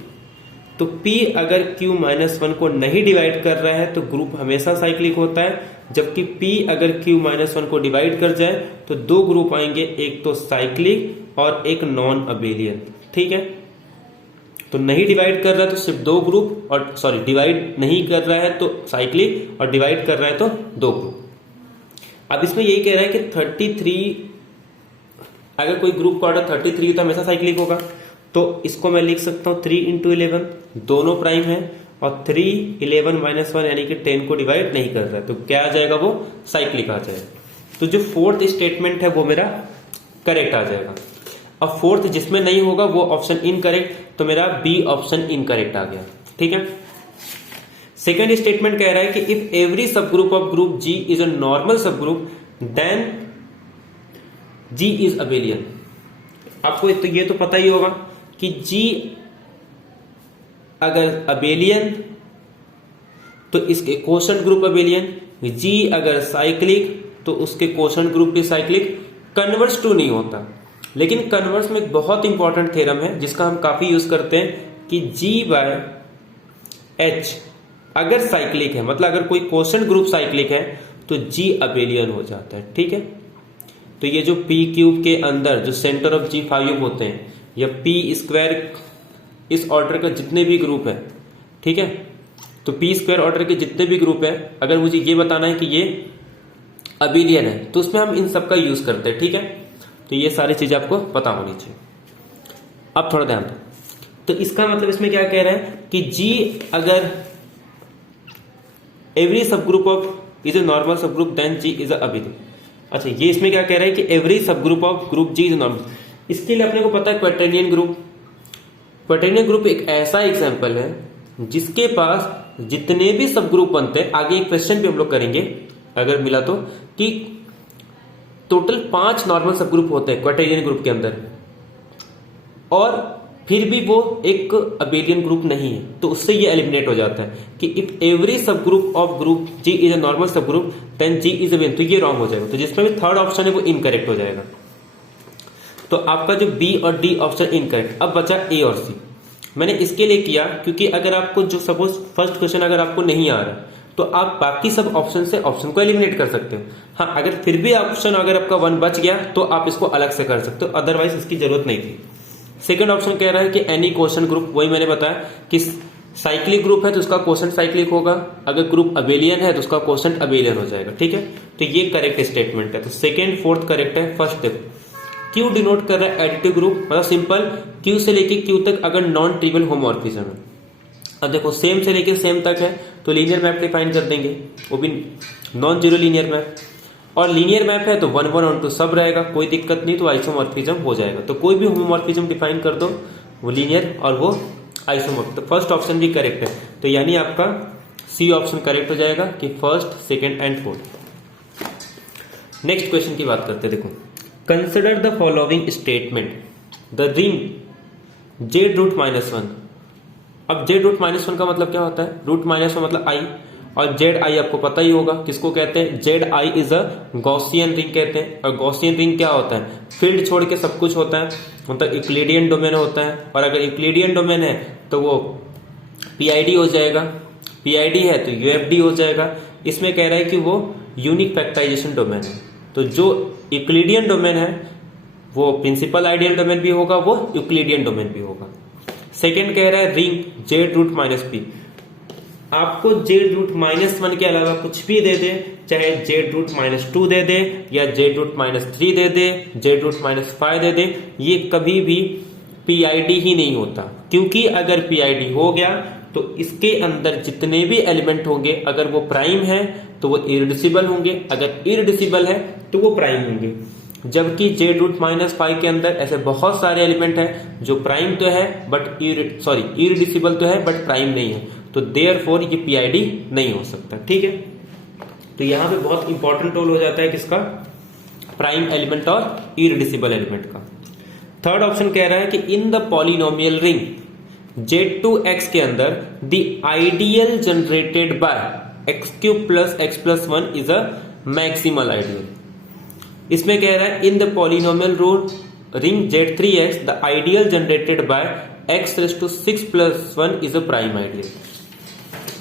तो P अगर Q माइनस 1 को नहीं डिवाइड कर रहा है तो ग्रुप हमेशा साइक्लिक होता है, जबकि P अगर Q माइनस 1 को डिवाइड कर जाए तो 2 ग्रुप आएंगे, एक तो साइक्लिक और एक नॉन अबेलियन, ठीक है, तो नहीं डिवाइड कर रहा है तो सिर्फ 2 ग्रुप, और सॉरी डिवाइड नहीं कर रहा है तो साइक्लिक, और डिवाइड कर रहा है तो 2 ग्रुप। अब इसमें यही कह रहा है कि 33 अगर कोई ग्रुप का ऑर्डर 33 तो हमेशा साइक्लिक होगा, तो इसको मैं लिख सकता हूं 3 इंटू 11, दोनों प्राइम है, और 3 11 माइनस 1 यानी कि 10 को डिवाइड नहीं कर रहा है, तो क्या आ जाएगा, वो साइक्लिक आ जाएगा, तो जो 4th स्टेटमेंट है वो मेरा करेक्ट आ जाएगा। अब 4th जिसमें नहीं होगा वो ऑप्शन इनकरेक्ट, तो मेरा बी ऑप्शन इनकरेक्ट आ गया, ठीक है। सेकंड स्टेटमेंट कह रहा है कि if every subgroup of group G is a normal subgroup, then G is abelian. आपको तो ये तो पता ही होगा कि G अगर अबेलियन तो इसके क्वोशंट ग्रुप अबेलियन, G अगर साइक्लिक तो उसके क्वोशंट ग्रुप भी साइक्लिक, कन्वर्स टू नहीं होता, लेकिन कन्वर्स में एक बहुत इंपॉर्टेंट थ्योरम है जिसका हम काफी यूज करते हैं कि G बाय H अगर साइक्लिक है, मतलब अगर कोई क्वोशंट ग्रुप साइक्लिक है तो G अबेलियन हो जाता है, ठीक है। तो ये जो P क्यूब के अंदर जो सेंटर ऑफ G 5 होते हैं, या P स्क्वायर इस ऑर्डर का जितने भी ग्रुप है, ठीक है, तो P स्क्वायर ऑर्डर के जितने भी ग्रुप है, अगर मुझे ये बताना है कि ये अबेलियन है तो उसमें हम इन सब का यूज करते हैं, ठीक है। तो ये सारी चीजें आपको पता होनी चाहिए। अब थोड़ा ध्यान दो, तो इसका मतलब इसमें क्या कह रहे हैं कि G अगर every subgroup of is a normal subgroup, then G is abelian. अच्छा, ये इसमें क्या कह रहा है कि every subgroup of group G is normal, इसके लिए अपने को पता है क्वाड्रेनियन ग्रुप, क्वाटेरियन ग्रुप एक ऐसा एग्जाम्पल है जिसके पास जितने भी सब ग्रुप बनते हैं, आगे एक क्वेश्चन भी हम लोग करेंगे अगर मिला तो, कि टोटल 5 नॉर्मल सब ग्रुप होते हैं क्वाटेरियन ग्रुप के अंदर, और फिर भी वो एक अबेलियन ग्रुप नहीं है, तो उससे ये एलिमिनेट हो जाता है कि if every subgroup of group G is a normal subgroup then G is abelian, तो ये रॉन्ग हो जाएगा। तो जिसमें भी थर्ड ऑप्शन है वो इनकरेक्ट हो जाएगा। तो आपका जो बी और डी ऑप्शन इनकरेक्ट। अब बचा ए और सी। मैंने इसके लिए किया क्योंकि अगर आपको जो सपोज फर्स्ट क्वेश्चन अगर आपको नहीं आ रहा तो आप बाकी सब ऑप्शन से ऑप्शन को एलिमिनेट कर सकते हो। हाँ, अगर फिर भी ऑप्शन अगर आपका 1 बच गया तो आप इसको अलग से कर सकते हो, अदरवाइज इसकी जरूरत नहीं थी। सेकंड ऑप्शन कह रहा है कि एनी क्वोशंट ग्रुप, वही मैंने बताया कि साइक्लिक ग्रुप है तो उसका क्वोशंट साइक्लिक होगा, अगर ग्रुप अबेलियन है तो उसका क्वोशंट अबेलियन हो जाएगा। ठीक है, तो ये करेक्ट स्टेटमेंट है। तो सेकंड फोर्थ करेक्ट है। फर्स्ट देखो, क्यू डिनोट कर रहा है एडिटिव ग्रुप, मतलब सिंपल क्यू से लेके क्यू तक अगर नॉन ट्रिवियल होमोमॉर्फिज्म है। अब देखो सेम से लेके सेम तक है तो लीनियर मैप डिफाइन कर देंगे, वो भी नॉन जीरो लीनियर मैप, और लीनियर मैप है तो 1 1 on 2 सब रहेगा, कोई दिक्कत नहीं, तो आइसोमॉर्फिज्म हो जाएगा। तो कोई भी होमोमॉर्फिज्म डिफाइन कर दो, वो लीनियर और वो आइसोमॉर्फिक। तो फर्स्ट ऑप्शन भी करेक्ट है, तो यानी आपका सी ऑप्शन करेक्ट हो जाएगा कि first, second and fourth. Next question की बात करते हैं। देखो, consider the following statement, the ring Z root minus 1। अब जेड रूट माइनस 1 का मतलब क्या होता है? रूट माइनस 1 मतलब आई, और जेड आई आपको पता ही होगा किसको कहते हैं, Z I is a Gaussian ring कहते हैं। और गॉसियन रिंग क्या होता है? फील्ड छोड़ के सब कुछ होता है, मतलब यूक्लिडियन डोमेन होता है, और अगर यूक्लिडियन डोमेन है तो वो पीआईडी हो जाएगा, पीआईडी है तो यूएफडी हो जाएगा। इसमें कह रहा है कि वो यूनिक फैक्टराइजेशन डोमेन है, तो जो यूक्लिडियन डोमेन है वो प्रिंसिपल आइडियल डोमेन भी होगा, वो यूक्लिडियन डोमेन भी होगा। सेकेंड कह रहा है ring Z root minus P, आपको जेड रूट माइनस 1 के अलावा कुछ भी दे दे, चाहे जेड रूट माइनस 2 दे दे, या जेड रूट माइनस 3 दे दे, जेड रूट माइनस 5 दे दे, ये कभी भी पीआईडी ही नहीं होता। क्योंकि अगर पीआईडी हो गया तो इसके अंदर जितने भी एलिमेंट होंगे, अगर वो प्राइम है तो वो इरिड्यूसिबल होंगे, अगर इरिड्यूसिबल है तो वो प्राइम होंगे। जबकि जेड रूट माइनस 5 के अंदर ऐसे बहुत सारे एलिमेंट हैं जो प्राइम तो है बट इरिड्यूसिबल तो है बट प्राइम नहीं है, तो देयरफॉर ये पीआईडी नहीं हो सकता। ठीक है, तो यहां पे बहुत इंपॉर्टेंट रोल हो जाता है किसका? प्राइम एलिमेंट और इरिड्यूसिबल एलिमेंट का। थर्ड ऑप्शन कह रहा है कि in the polynomial ring Z2X के अंदर the ideal generated by x³ plus x plus 1 is a maximal ideal. इसमें कह रहा है in the polynomial ring Z3X the ideal generated by x⁻6 plus 1 is a prime ideal.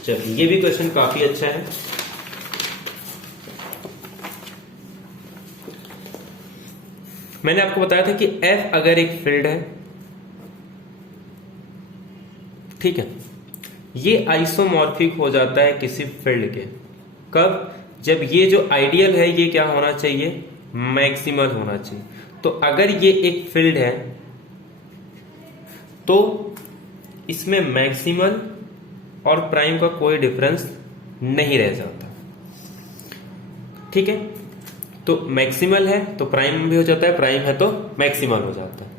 चलिए, ये भी question काफी अच्छा है। मैंने आपको बताया था कि f अगर एक फील्ड है, ठीक है, ये आइसोमॉर्फिक हो जाता है किसी फील्ड के। कब? जब ये जो आइडियल है ये क्या होना चाहिए? मैक्सिमल होना चाहिए। तो अगर ये एक फील्ड है तो इसमें मैक्सिमल और प्राइम का कोई डिफरेंस नहीं रह जाता। ठीक है, तो मैक्सिमल है तो प्राइम भी हो जाता है, प्राइम है तो मैक्सिमल हो जाता है।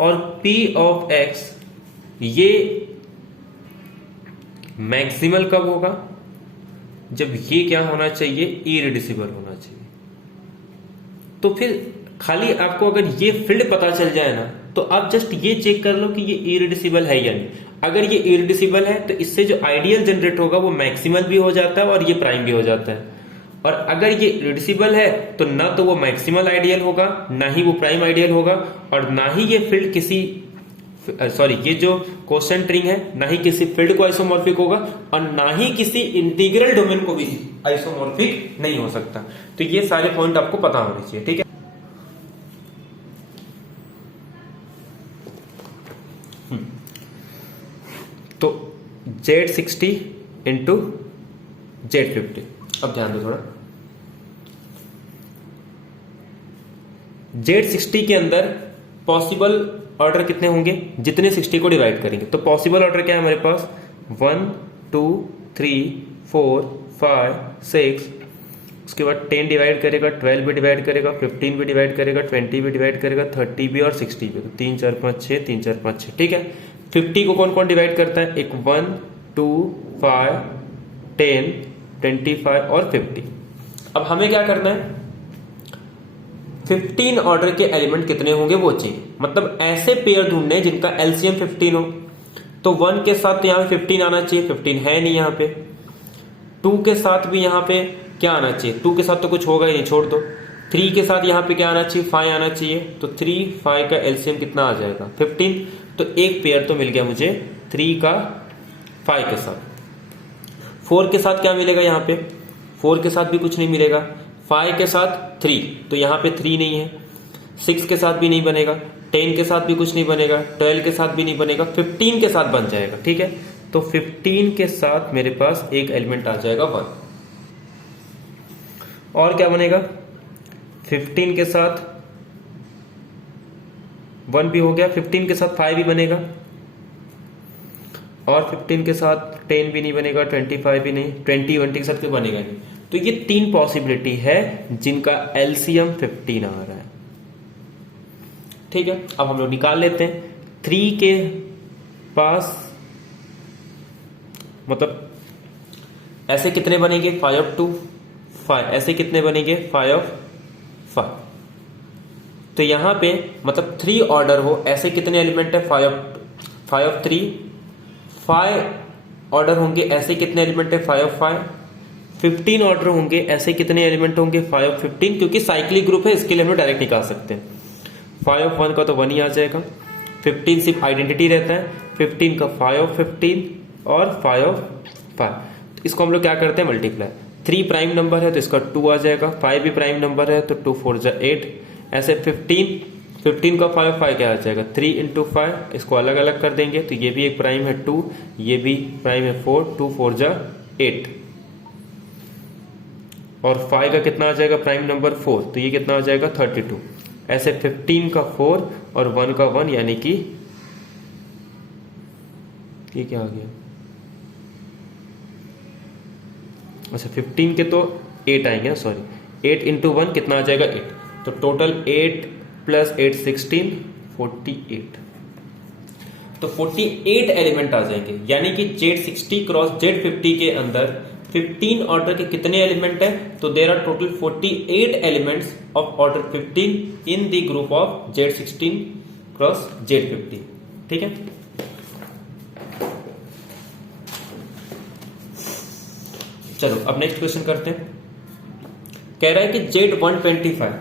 और P ऑफ X ये मैक्सिमल कब होगा? जब ये क्या होना चाहिए? इरिड्यूसिबल होना चाहिए। तो फिर खाली आपको अगर ये फील्ड पता चल जाए ना तो आप जस्ट ये चेक कर लो कि ये इरिड्यूसिबल है या नहीं। अगर ये इरिड्यूसिबल है तो इससे जो आइडियल जनरेट होगा वो मैक्सिमल भी हो जाता है और ये प्राइम भी हो जाता है। और अगर ये इरिड्यूसिबल है तो ना तो वो मैक्सिमल आइडियल होगा, ना ही वो प्राइम आइडियल होगा, और ना ही ये फील्ड किसी ये जो क्वोशंट रिंग है ना ही किसी फील्ड को आइसोमॉर्फिक होगा, और ना ही किसी इंटीग्रल डोमेन को भी आइसोमॉर्फिक नहीं हो सकता। तो ये सारे पॉइंट आपको पता होने चाहिए। ठीक है, तो Z60 इंटू Z50। अब ध्यान दो थोड़ा, Z60 के अंदर पॉसिबल ऑर्डर कितने होंगे? जितने 60 को डिवाइड करेंगे। तो पॉसिबल ऑर्डर क्या है हमारे पास? 1 2 3 4 5 6 उसके बाद 10 डिवाइड करेगा, 12 भी डिवाइड करेगा, 15 भी डिवाइड करेगा, 20 भी डिवाइड करेगा, 30 भी और 60 भी। तो 3 4 5 6, 3 4 5 6, ठीक है। 50 को कौन कौन डिवाइड करता है? एक 1 2 5 10 25 और 50। अब हमें क्या करना है? 15 ऑर्डर के एलिमेंट कितने होंगे वो चाहिए, मतलब ऐसे पेयर ढूंढने जिनका एलसीएम 15 हो। तो 1 के साथ तो यहाँ पे 15 आना चाहिए, 15 है नहीं यहाँ पे। 2 के साथ भी यहाँ पे क्या आना चाहिए? 2 के साथ तो कुछ होगा ही नहीं, छोड़ दो। 3 के साथ यहाँ पे क्या आना चाहिए? 5 आना चाहिए। तो 3 5 का एलसीएम कितना आ जाएगा? 15। तो एक पेयर तो मिल गया मुझे 3 का 5 के साथ। 4 के साथ क्या मिलेगा यहाँ पे? 4 के साथ भी कुछ नहीं मिलेगा। 5 के साथ 3, तो यहाँ पे 3 नहीं है। 6 के साथ भी नहीं बनेगा, 10 के साथ भी कुछ नहीं बनेगा, 12 के साथ भी नहीं बनेगा, 15 के साथ बन जाएगा, ठीक है। तो 15 के साथ मेरे पास एक एलिमेंट आ जाएगा 1। और क्या बनेगा? 15 के साथ 1 भी हो गया, 15 के साथ 5 भी बनेगा, और 15 के साथ 10 भी नहीं बनेगा, 25 भी नहीं, 20 के साथ क्यों बनेगा नहीं। तो ये 3 पॉसिबिलिटी है जिनका एलसीएम 15 आ रहा है, ठीक है। अब हम लोग निकाल लेते हैं। 3 के पास मतलब ऐसे कितने बनेंगे? 5 2 5। ऐसे कितने बनेंगे? 5 5। तो यहां पे मतलब 3 ऑर्डर हो, ऐसे कितने एलिमेंट है? 5 3। 5 ऑर्डर होंगे, ऐसे कितने एलिमेंट है? 5 5। 15 ऑर्डर होंगे, ऐसे कितने एलिमेंट होंगे? 5 15। क्योंकि साइक्लिक ग्रुप है, इसके लिए हम डायरेक्ट निकाल सकते हैं। 5 1 का तो 1 ही आ जाएगा। 15 सिर्फ आइडेंटिटी रहता है, 15 का 5 15 और 5 5। इसको हम लोग क्या करते हैं? मल्टीप्लाई। 3 प्राइम नंबर है तो इसका 2 आ जाएगा, 5 भी प्राइम नंबर है तो 2 4 जा 8। ऐसे 15 का 5 5 क्या आ जाएगा? 3 × 5। इसको अलग अलग कर देंगे तो ये भी एक प्राइम है 2, ये भी प्राइम है 4, 2 4 जा 8। और 5 का कितना आ जाएगा? प्राइम नंबर 4, तो ये कितना आ जाएगा? 32। ऐसे 15 का 4 और 1 का 1, यानी कि ये क्या आ गया? अच्छा 15 के तो 8 आएंगे ना, सॉरी। 8 × 1 कितना आ जाएगा? 8। तो टोटल 8 + 8 16 48। तो 48 एलिमेंट आ जाएंगे, यानी कि Z60 × Z50 के अंदर 15 ऑर्डर के कितने एलिमेंट है? तो there are total 48 elements of order 15 in the group of Z16 × Z50, ठीक है। चलो अब नेक्स्ट क्वेश्चन करते हैं। कह रहा है कि Z125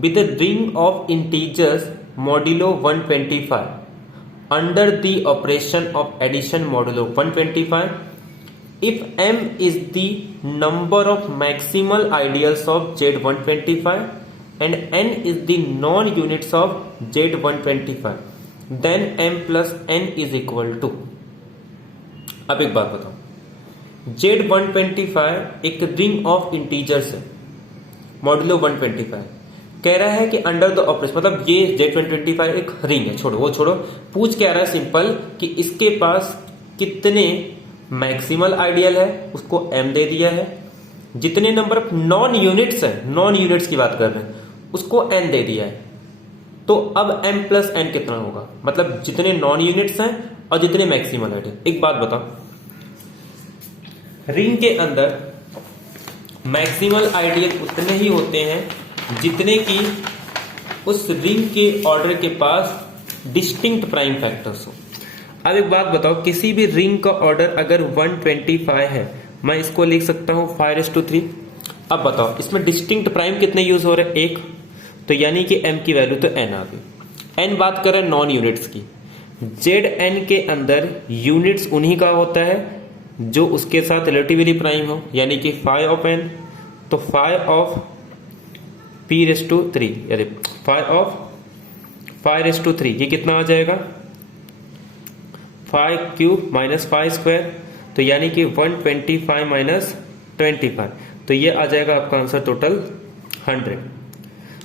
with ring of integers modulo 125 under the operation of addition modulo 125 if m is the number of maximal ideals of Z125 and n is the non-units of Z125 then m plus n is equal to। अब एक बात बताओ, Z125 एक ring of integers है modulo 125। कह रहा है कि अंडर द ऑपरेशन, मतलब ये Z125 एक रिंग है, छोड़ो वो छोड़ो। पूछ क्या रहा है सिंपल कि इसके पास कितने मैक्सिमल आइडियल है, उसको m दे दिया है। जितने नंबर ऑफ नॉन यूनिट्स है, नॉन यूनिट्स की बात कर रहे हैं, उसको n दे दिया है। तो अब m + n कितना होगा? मतलब जितने नॉन यूनिट्स हैं और जितने मैक्सिमल आइडियल। एक बात बताओ, रिंग के अंदर मैक्सिमल आइडियल उतने ही होते हैं जितने की उस रिंग के ऑर्डर के पास डिस्टिंक्ट प्राइम फैक्टर्स हो। अब एक बात बताओ, किसी भी रिंग का ऑर्डर अगर 125 है, मैं इसको लिख सकता हूं 5/3। अब बताओ इसमें डिस्टिंक्ट प्राइम कितने यूज हो रहे हैं? 1। तो यानी कि m की वैल्यू तो n आ गई। n बात कर रहे हैं नॉन यूनिट्स की। Zn के अंदर यूनिट्स उन्हीं का होता है जो उसके साथ रिलेटिवली प्राइम हो, यानी कि 5 of n। तो 5 of p/3 यानी 5 of 5/3 ये कितना आ जाएगा? 5³ - 5²। तो यानी कि 125 - 25, तो ये आ जाएगा आपका आंसर टोटल 100।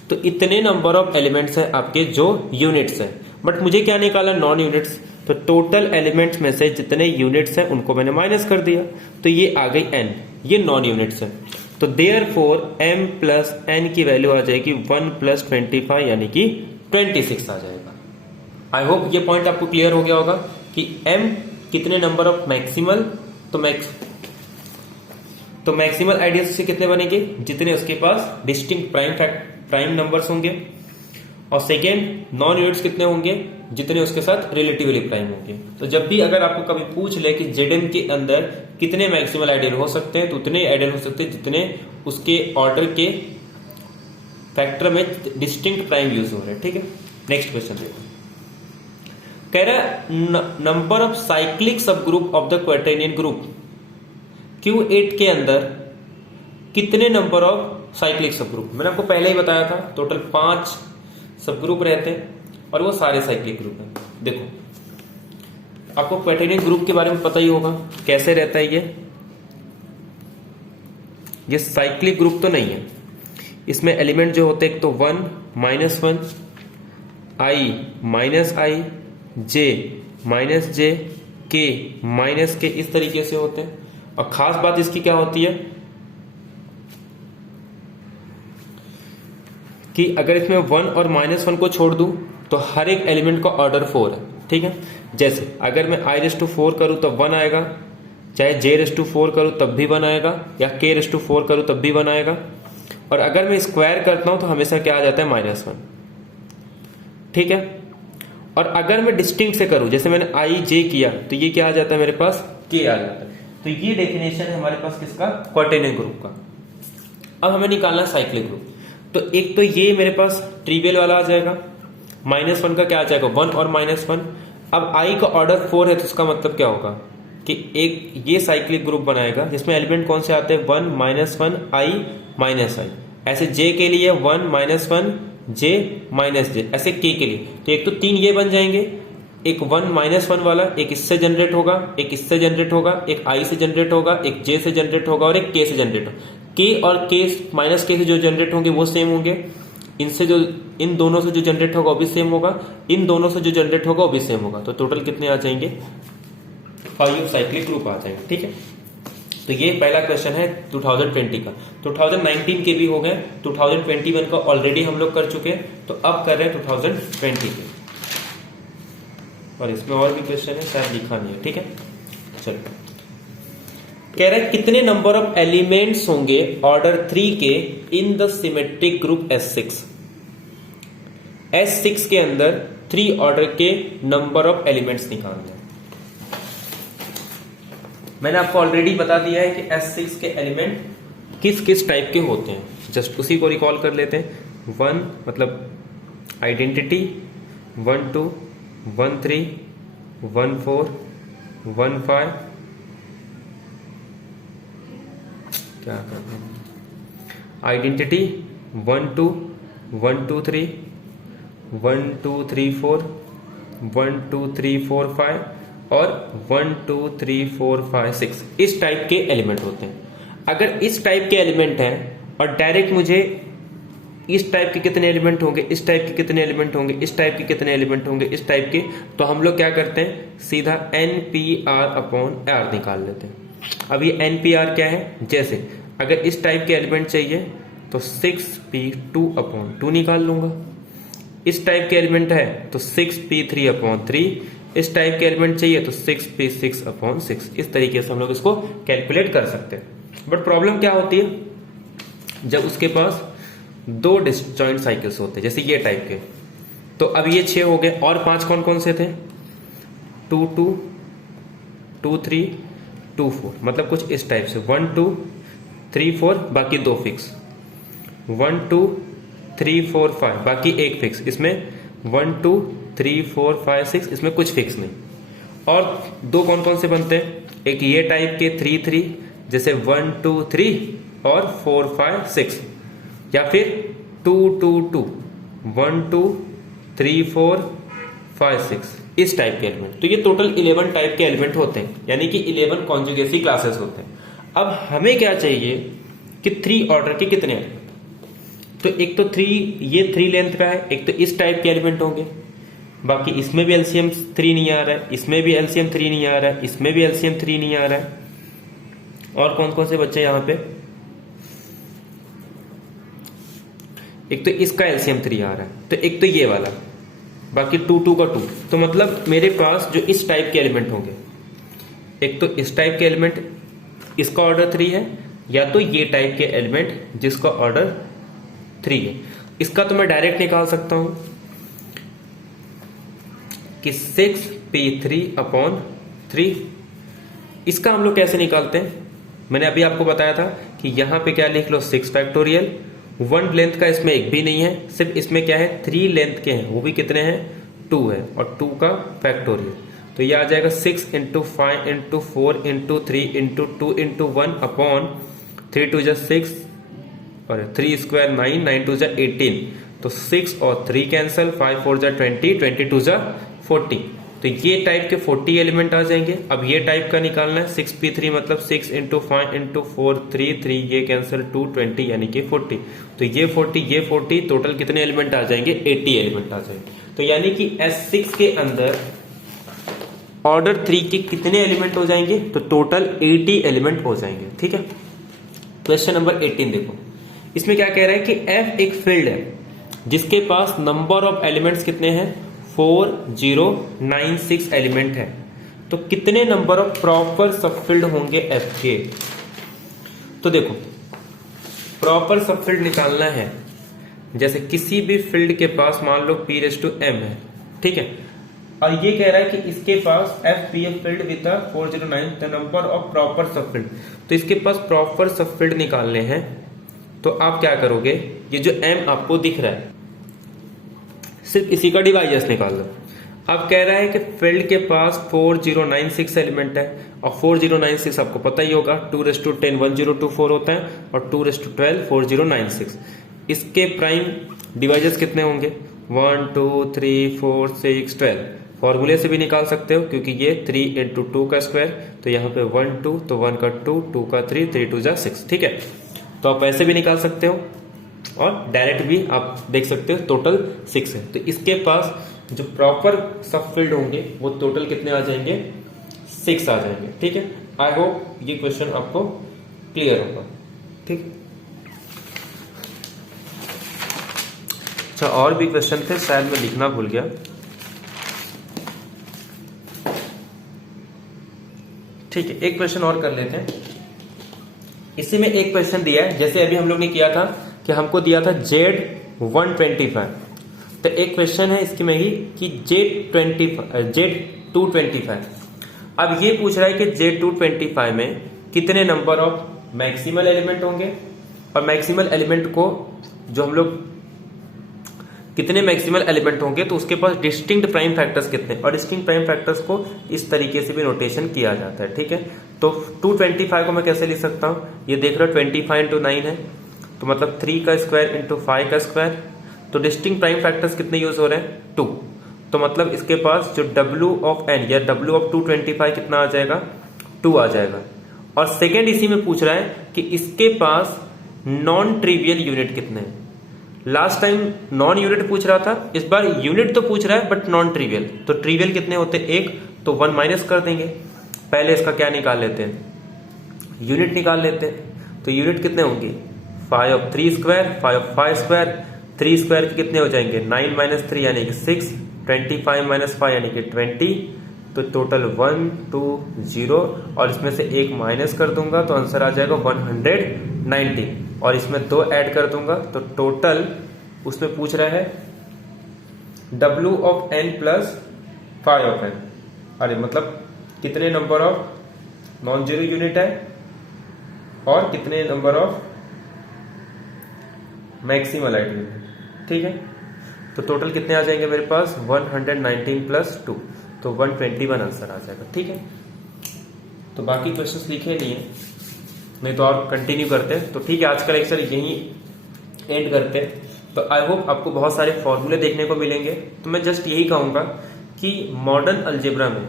तो इतने नंबर ऑफ एलिमेंट्स है आपके जो यूनिट्स है, बट मुझे क्या निकाला? Non units. तो टोटल एलिमेंट्स में से जितने यूनिट्स हैं उनको मैंने माइनस कर दिया, तो ये आ गई n, ये नॉन यूनिट्स है। तो देयरफॉर m प्लस n की वैल्यू आ जाएगी 1 प्लस 25 यानी कि 26 आ जाएगा। आई होप ये पॉइंट आपको क्लियर हो गया होगा कि m कितने नंबर ऑफ मैक्सिमल, तो मैक्सिमल आइडियल्स से कितने बनेंगे, जितने उसके पास डिस्टिंक्ट प्राइम नंबर्स होंगे, और सेकेंड नॉन यूनिट्स कितने होंगे, जितने उसके साथ रिलेटिवली प्राइम होंगे। तो जब भी अगर आपको कभी पूछ ले कि जेडएम के अंदर कितने मैक्सिमल आइडियल हो सकते हैं, तो उतने आइडियल हो सकते हैं जितने उसके ऑर्डर के फैक्टर में डिस्टिंक्ट प्राइम यूज हो रहे हैं। ठीक है, नेक्स्ट क्वेश्चन देखो। कह रहा है number of cyclic subgroup of the quaternion group Q8 के अंदर कितने number of cyclic subgroup. मैंने आपको पहले ही बताया था टोटल 5 सब ग्रुप रहते हैं और वो सारे साइक्लिक ग्रुप हैं। देखो आपको क्वार्टेनियन ग्रुप के बारे में पता ही होगा कैसे रहता है। ये साइक्लिक ग्रुप तो नहीं है, इसमें एलिमेंट जो होते हैं एक तो 1 -1 i -i j -j k -k इस तरीके से होते हैं। और खास बात इसकी क्या होती है कि अगर इसमें 1 और -1 को छोड़ दूं तो हर एक एलिमेंट का ऑर्डर 4 है। ठीक है, जैसे अगर मैं i⁴ करूं तब 1 आएगा, चाहे j⁴ करूं तब भी 1 आएगा, या k⁴ करूं तब भी 1 आएगा। और अगर मैं स्क्वायर करता हूं तो हमेशा क्या आ जाता है -1। ठीक है, और अगर मैं डिस्टिंक्ट से करूं, जैसे मैंने i j किया तो ये क्या आ जाता है मेरे पास, k आ जाता है। तो ये डेफिनेशन है हमारे पास किसका, क्वार्टेनियन ग्रुप का। अब हमें निकालना है साइक्लिक ग्रुप। तो एक तो ये मेरे पास ट्रिवियल वाला आ जाएगा, -1 का क्या आ जाएगा 1 और -1। अब i का ऑर्डर 4 है तो इसका मतलब क्या होगा कि एक ये साइक्लिक ग्रुप बनाएगा जिसमें एलिमेंट कौन से आते हैं 1 -1 i -i। ऐसे j के लिए 1 -1 j -j, ऐसे k के लिए तो एक तो 3 ये बन जाएंगे, एक 1 -1 वाला एक इससे जनरेट होगा, एक इससे जनरेट होगा, एक i से जनरेट होगा, एक j से जनरेट होगा और एक k से जनरेट होगा। k और k -k से जो जनरेट होंगे वो सेम होंगे, इनसे जो इन दोनों से जो जनरेट होगा वो भी सेम होगा, इन दोनों से जो जनरेट होगा वो भी सेम होगा। तो टोटल कितने आ जाएंगे, 5 साइक्लिक ग्रुप आ जाएंगे। ठीक है, तो ये पहला क्वेश्चन है 2020 का। 2019 के भी हो गए, 2021 का ऑलरेडी हम लोग कर चुके हैं, तो अब कर रहे हैं 2020 के। और इसमें और भी क्वेश्चन है, शायद लिखा नहीं है। ठीक है, चलो कह रहे हैं कितने नंबर ऑफ एलिमेंट्स होंगे ऑर्डर 3 के in the symmetric group S6। S6 के अंदर 3 ऑर्डर के नंबर ऑफ एलिमेंट्स निकालने हैं। मैंने आपको ऑलरेडी बता दिया है कि S6 के एलिमेंट किस किस टाइप के होते हैं, जस्ट उसी को रिकॉल कर लेते हैं। 1 मतलब आइडेंटिटी, 1 2 1 3 1 4 1 5, क्या करते हैं, आइडेंटिटी 1 2 1 2 3 1 2 3 4 1 2 3 4 5 और 1 2 3 4 5 6 इस टाइप के एलिमेंट होते हैं। अगर इस टाइप के एलिमेंट हैं और डायरेक्ट मुझे इस टाइप के कितने एलिमेंट होंगे, इस टाइप के कितने एलिमेंट होंगे, इस टाइप के कितने एलिमेंट होंगे, इस टाइप के, तो हम लोग क्या करते हैं सीधा NPR/R निकाल लेते हैं। अब ये NPR क्या है, जैसे अगर इस टाइप के एलिमेंट चाहिए तो 6p2/2 निकाल लूंगा, इस टाइप के एलिमेंट है तो 6p3/3, इस टाइप के एलिमेंट चाहिए तो 6p6/6। इस तरीके से हम लोग इसको कैलकुलेट कर सकते हैं। बट प्रॉब्लम क्या होती है जब उसके पास 2 डिसजॉइंट साइकिल्स होते हैं, जैसे ये टाइप के। तो अब ये 6 हो गए, और 5 कौन कौन से थे, 2 2 2 3 2 4, मतलब कुछ इस टाइप से 1 2 3 4 बाकी 2 फिक्स, 1 2 3 4 5 बाकी 1 फिक्स, इसमें 1 2 3 4 5 6 इसमें कुछ फिक्स नहीं। और 2 कौन कौन से बनते हैं, एक ये टाइप के 3 3 जैसे 1 2 3 और 4 5 6, या फिर 2 2 2 1 2 3 4 5 6 इस टाइप के एलिमेंट। तो ये टोटल 11 टाइप के एलिमेंट होते हैं, यानी कि 11 कॉन्जुगेसी क्लासेस होते हैं। अब हमें क्या चाहिए कि 3 ऑर्डर के कितने एलिमेंट। तो एक तो 3 ये 3 लेंथ का है, एक तो इस टाइप के एलिमेंट होंगे, बाकी इसमें भी एलसीएम 3 नहीं आ रहा है, इसमें भी एलसीएम 3 नहीं आ रहा है, इसमें भी एलसीएम 3 नहीं आ रहा है। और कौन कौन से बच्चे यहां पे, एक तो इसका एलसीएम 3 आ रहा है, तो एक तो ये वाला, बाकी 2 2 का 2। तो मतलब मेरे पास जो इस टाइप के एलिमेंट होंगे, एक तो इस टाइप के एलिमेंट इसका ऑर्डर 3 है, या तो ये टाइप के एलिमेंट जिसका ऑर्डर 3 है। इसका तो मैं डायरेक्ट निकाल सकता हूं कि 6p3/3। इसका हम लोग कैसे निकालते हैं, मैंने अभी आपको बताया था कि यहां पे क्या लिख लो 6 फैक्टोरियल, 1 लेंथ का इसमें एक भी नहीं है, सिर्फ इसमें क्या है 3 लेंथ के हैं, वो भी कितने हैं 2 है, और 2 का फैक्टोरियल। तो ये आ जाएगा 6 × 5 × 4 × 3 × 2 × 1 अपॉन 3 2 जा 6 और 3 स्क्वायर 9, 9 2 जा 18। तो 6 और 3 कैंसल, 5 4 जा 20, 22 जा 40। तो ये टाइप के 40 एलिमेंट आ जाएंगे। अब ये टाइप का निकालना है, 6p3 मतलब 6 × 5 × 4 3 3, ये कैंसल 2 20 यानी कि 40। तो ये 40 टोटल कितने एलिमेंट आ जाएंगे 80 एलिमेंट आ जाएंगे। तो यानी कि S6 के अंदर ऑर्डर 3 के कितने एलिमेंट हो जाएंगे, तो टोटल 80 एलिमेंट हो जाएंगे। ठीक है, क्वेश्चन नंबर 18 देखो, इसमें क्या कह रहा है कि F एक फील्ड है जिसके पास नंबर ऑफ एलिमेंट्स कितने हैं 4096 एलिमेंट है। तो कितने नंबर ऑफ प्रॉपर सबफील्ड होंगे F के। तो देखो प्रॉपर सबफील्ड निकालना है, जैसे किसी भी फील्ड के पास मान लो p⁻m है, ठीक है, और ये कह रहा है कि इसके पास FP field with 409 the number of proper subfield. तो इसके पास प्रॉपर सबफील्ड निकालने हैं, तो आप क्या करोगे, ये जो M आपको दिख रहा है सिर्फ इसी का डिवाइजर्स निकाल लो। अब कह रहा है कि फील्ड के पास 4096 एलिमेंट है, और 4096 आपको पता ही होगा 210 1024 होता है, और 212 4096। इसके प्राइम डिवाइजर्स कितने होंगे 1 2 3 4 6 12। फॉर्मूले से भी निकाल सकते हो क्योंकि ये 3 × 2 का स्क्वायर, तो यहाँ पे 1 2, तो 1 का 2, 2 का 3, 3 2 जा 6। ठीक है, तो आप ऐसे भी निकाल सकते हो और डायरेक्ट भी आप देख सकते हो, टोटल 6 है। तो इसके पास जो प्रॉपर सबफील्ड होंगे वो टोटल कितने आ जाएंगे 6 आ जाएंगे। ठीक है, आई होप ये क्वेश्चन आपको क्लियर होगा। ठीक, अच्छा और भी क्वेश्चन थे, शायद मैं लिखना भूल गया। ठीक है, एक क्वेश्चन और कर लेते हैं। इसी में एक क्वेश्चन दिया है, जैसे अभी हम लोग ने किया था कि हमको दिया था Z125, तो एक क्वेश्चन है इसकी में ही कि Z225। अब ये पूछ रहा है कि Z225 में कितने नंबर ऑफ मैक्सिमल एलिमेंट होंगे, और मैक्सिमल एलिमेंट को जो हम लोग कितने मैक्सिमल एलिमेंट होंगे, तो उसके पास डिस्टिंक्ट प्राइम फैक्टर्स कितने, और डिस्टिंक्ट प्राइम फैक्टर्स को इस तरीके से भी नोटेशन किया जाता है। ठीक है, तो 225 को मैं कैसे लिख सकता हूं, ये देख रहे हो 25 × 9 है, तो मतलब 3 का स्क्वायर × 5 का स्क्वायर। तो डिस्टिंक्ट प्राइम फैक्टर्स कितने यूज हो रहे हैं 2, तो मतलब इसके पास जो W(n) या W(225) कितना आ जाएगा 2 आ जाएगा। और सेकेंड इसी में पूछ रहा है कि इसके पास नॉन ट्रिवियल यूनिट कितने हैं। लास्ट टाइम नॉन यूनिट पूछ रहा था, इस बार यूनिट तो पूछ रहा है बट नॉन ट्रिवियल। तो ट्रिवियल कितने होते हैं 1, तो 1 माइनस कर देंगे। पहले इसका क्या निकाल लेते हैं, यूनिट निकाल लेते हैं। तो यूनिट कितने होंगे 5 स्क्वायर 5 स्क्वायर, 3 स्क्वायर के कितने हो जाएंगे 9 - 3 यानी कि 6, 25 - 5 यानी कि 20। तो टोटल 1 2 0, और इसमें से एक माइनस कर दूंगा तो आंसर आ जाएगा 190, और इसमें 2 ऐड कर दूंगा तो टोटल उसमें पूछ रहा है W(n) + 5(n). अरे मतलब कितने number of non zero unit है और कितने नंबर ऑफ मैक्सिमल यूनिट। ठीक है, तो टोटल कितने आ जाएंगे मेरे पास 119 + 2, तो 121 आंसर आ जाएगा। ठीक है, तो बाकी क्वेश्चंस लिखे नहीं है, नहीं तो और कंटिन्यू करते हैं। तो ठीक है, आज का लेक्चर यहीं एंड करते हैं। तो आई होप आपको बहुत सारे फॉर्मूले देखने को मिलेंगे। तो मैं जस्ट यही कहूंगा कि मॉडर्न अलजेब्रा में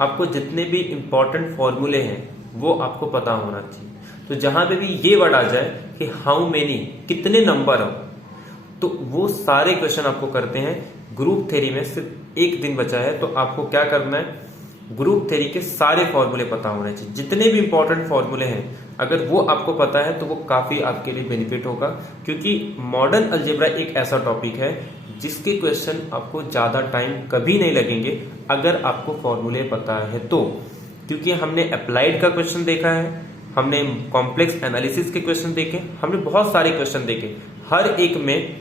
आपको जितने भी इंपॉर्टेंट फॉर्मूले हैं वो आपको पता होना चाहिए। तो जहां पे भी ये वर्ड आ जाए कि हाउ मेनी, कितने नंबर हो, तो वो सारे क्वेश्चन आपको करते हैं ग्रुप थ्योरी में सिर्फ एक दिन बचा है, तो आपको क्या करना है, ग्रुप थ्योरी के सारे फॉर्मूले पता होने चाहिए, जितने भी इंपॉर्टेंट फॉर्मूले हैं अगर वो आपको पता है तो वो काफी आपके लिए बेनिफिट होगा, क्योंकि मॉडर्न अलजेब्रा एक ऐसा टॉपिक है जिसके क्वेश्चन आपको ज्यादा टाइम कभी नहीं लगेंगे अगर आपको फॉर्मूले पता है तो। क्योंकि हमने अप्लाइड का क्वेश्चन देखा है, हमने कॉम्प्लेक्स एनालिसिस के क्वेश्चन देखे, हमने बहुत सारे क्वेश्चन देखे, हर एक में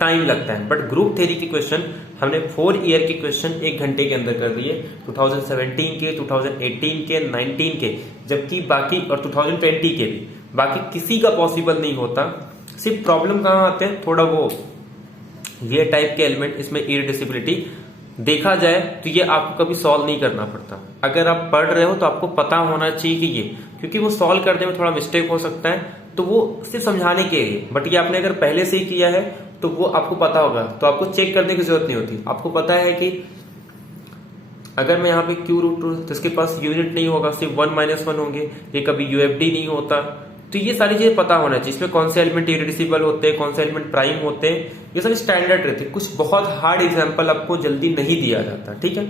टाइम लगता है, बट ग्रुप थ्योरी के क्वेश्चन हमने 4 ईयर के क्वेश्चन 1 घंटे के अंदर कर दिए, 2017 के, 2018 के, 19 के, जबकि बाकी और 2020 के भी, बाकी किसी का पॉसिबल नहीं होता। सिर्फ प्रॉब्लम कहाँ आते हैं, थोड़ा वो ये टाइप के एलिमेंट, इसमें इरिड्यूसिबिलिटी देखा जाए तो ये आपको कभी सॉल्व नहीं करना पड़ता। अगर आप पढ़ रहे हो तो आपको पता होना चाहिए कि ये, क्योंकि वो सॉल्व करने में थोड़ा मिस्टेक हो सकता है, तो वो सिर्फ समझाने के लिए, बट ये आपने अगर पहले से ही किया है तो वो आपको पता होगा, तो आपको चेक करने की जरूरत नहीं होती। आपको पता है कि अगर मैं यहाँ पे क्यू रूट तो इसके पास यूनिट नहीं होगा, सिर्फ 1 - 1 होंगे, ये कभी यूएफडी नहीं होता, तो ये सारी चीजें पता होना चाहिए। इसमें कौन से एलिमेंट इरिड्यूसिबल होते हैं, कौन से एलिमेंट प्राइम होते हैं, ये सब स्टैंडर्ड रहते हैं। कुछ बहुत हार्ड एग्जाम्पल आपको जल्दी नहीं दिया जाता, ठीक है।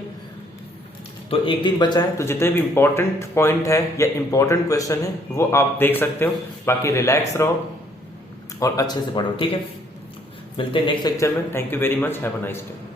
तो एक दिन बचा है, तो जितने भी इंपॉर्टेंट पॉइंट है या इंपॉर्टेंट क्वेश्चन है वो आप देख सकते हो, बाकी रिलैक्स रहो और अच्छे से पढ़ो, ठीक है। मिलते हैं नेक्स्ट लेक्चर में। Thank you very much, have a nice day.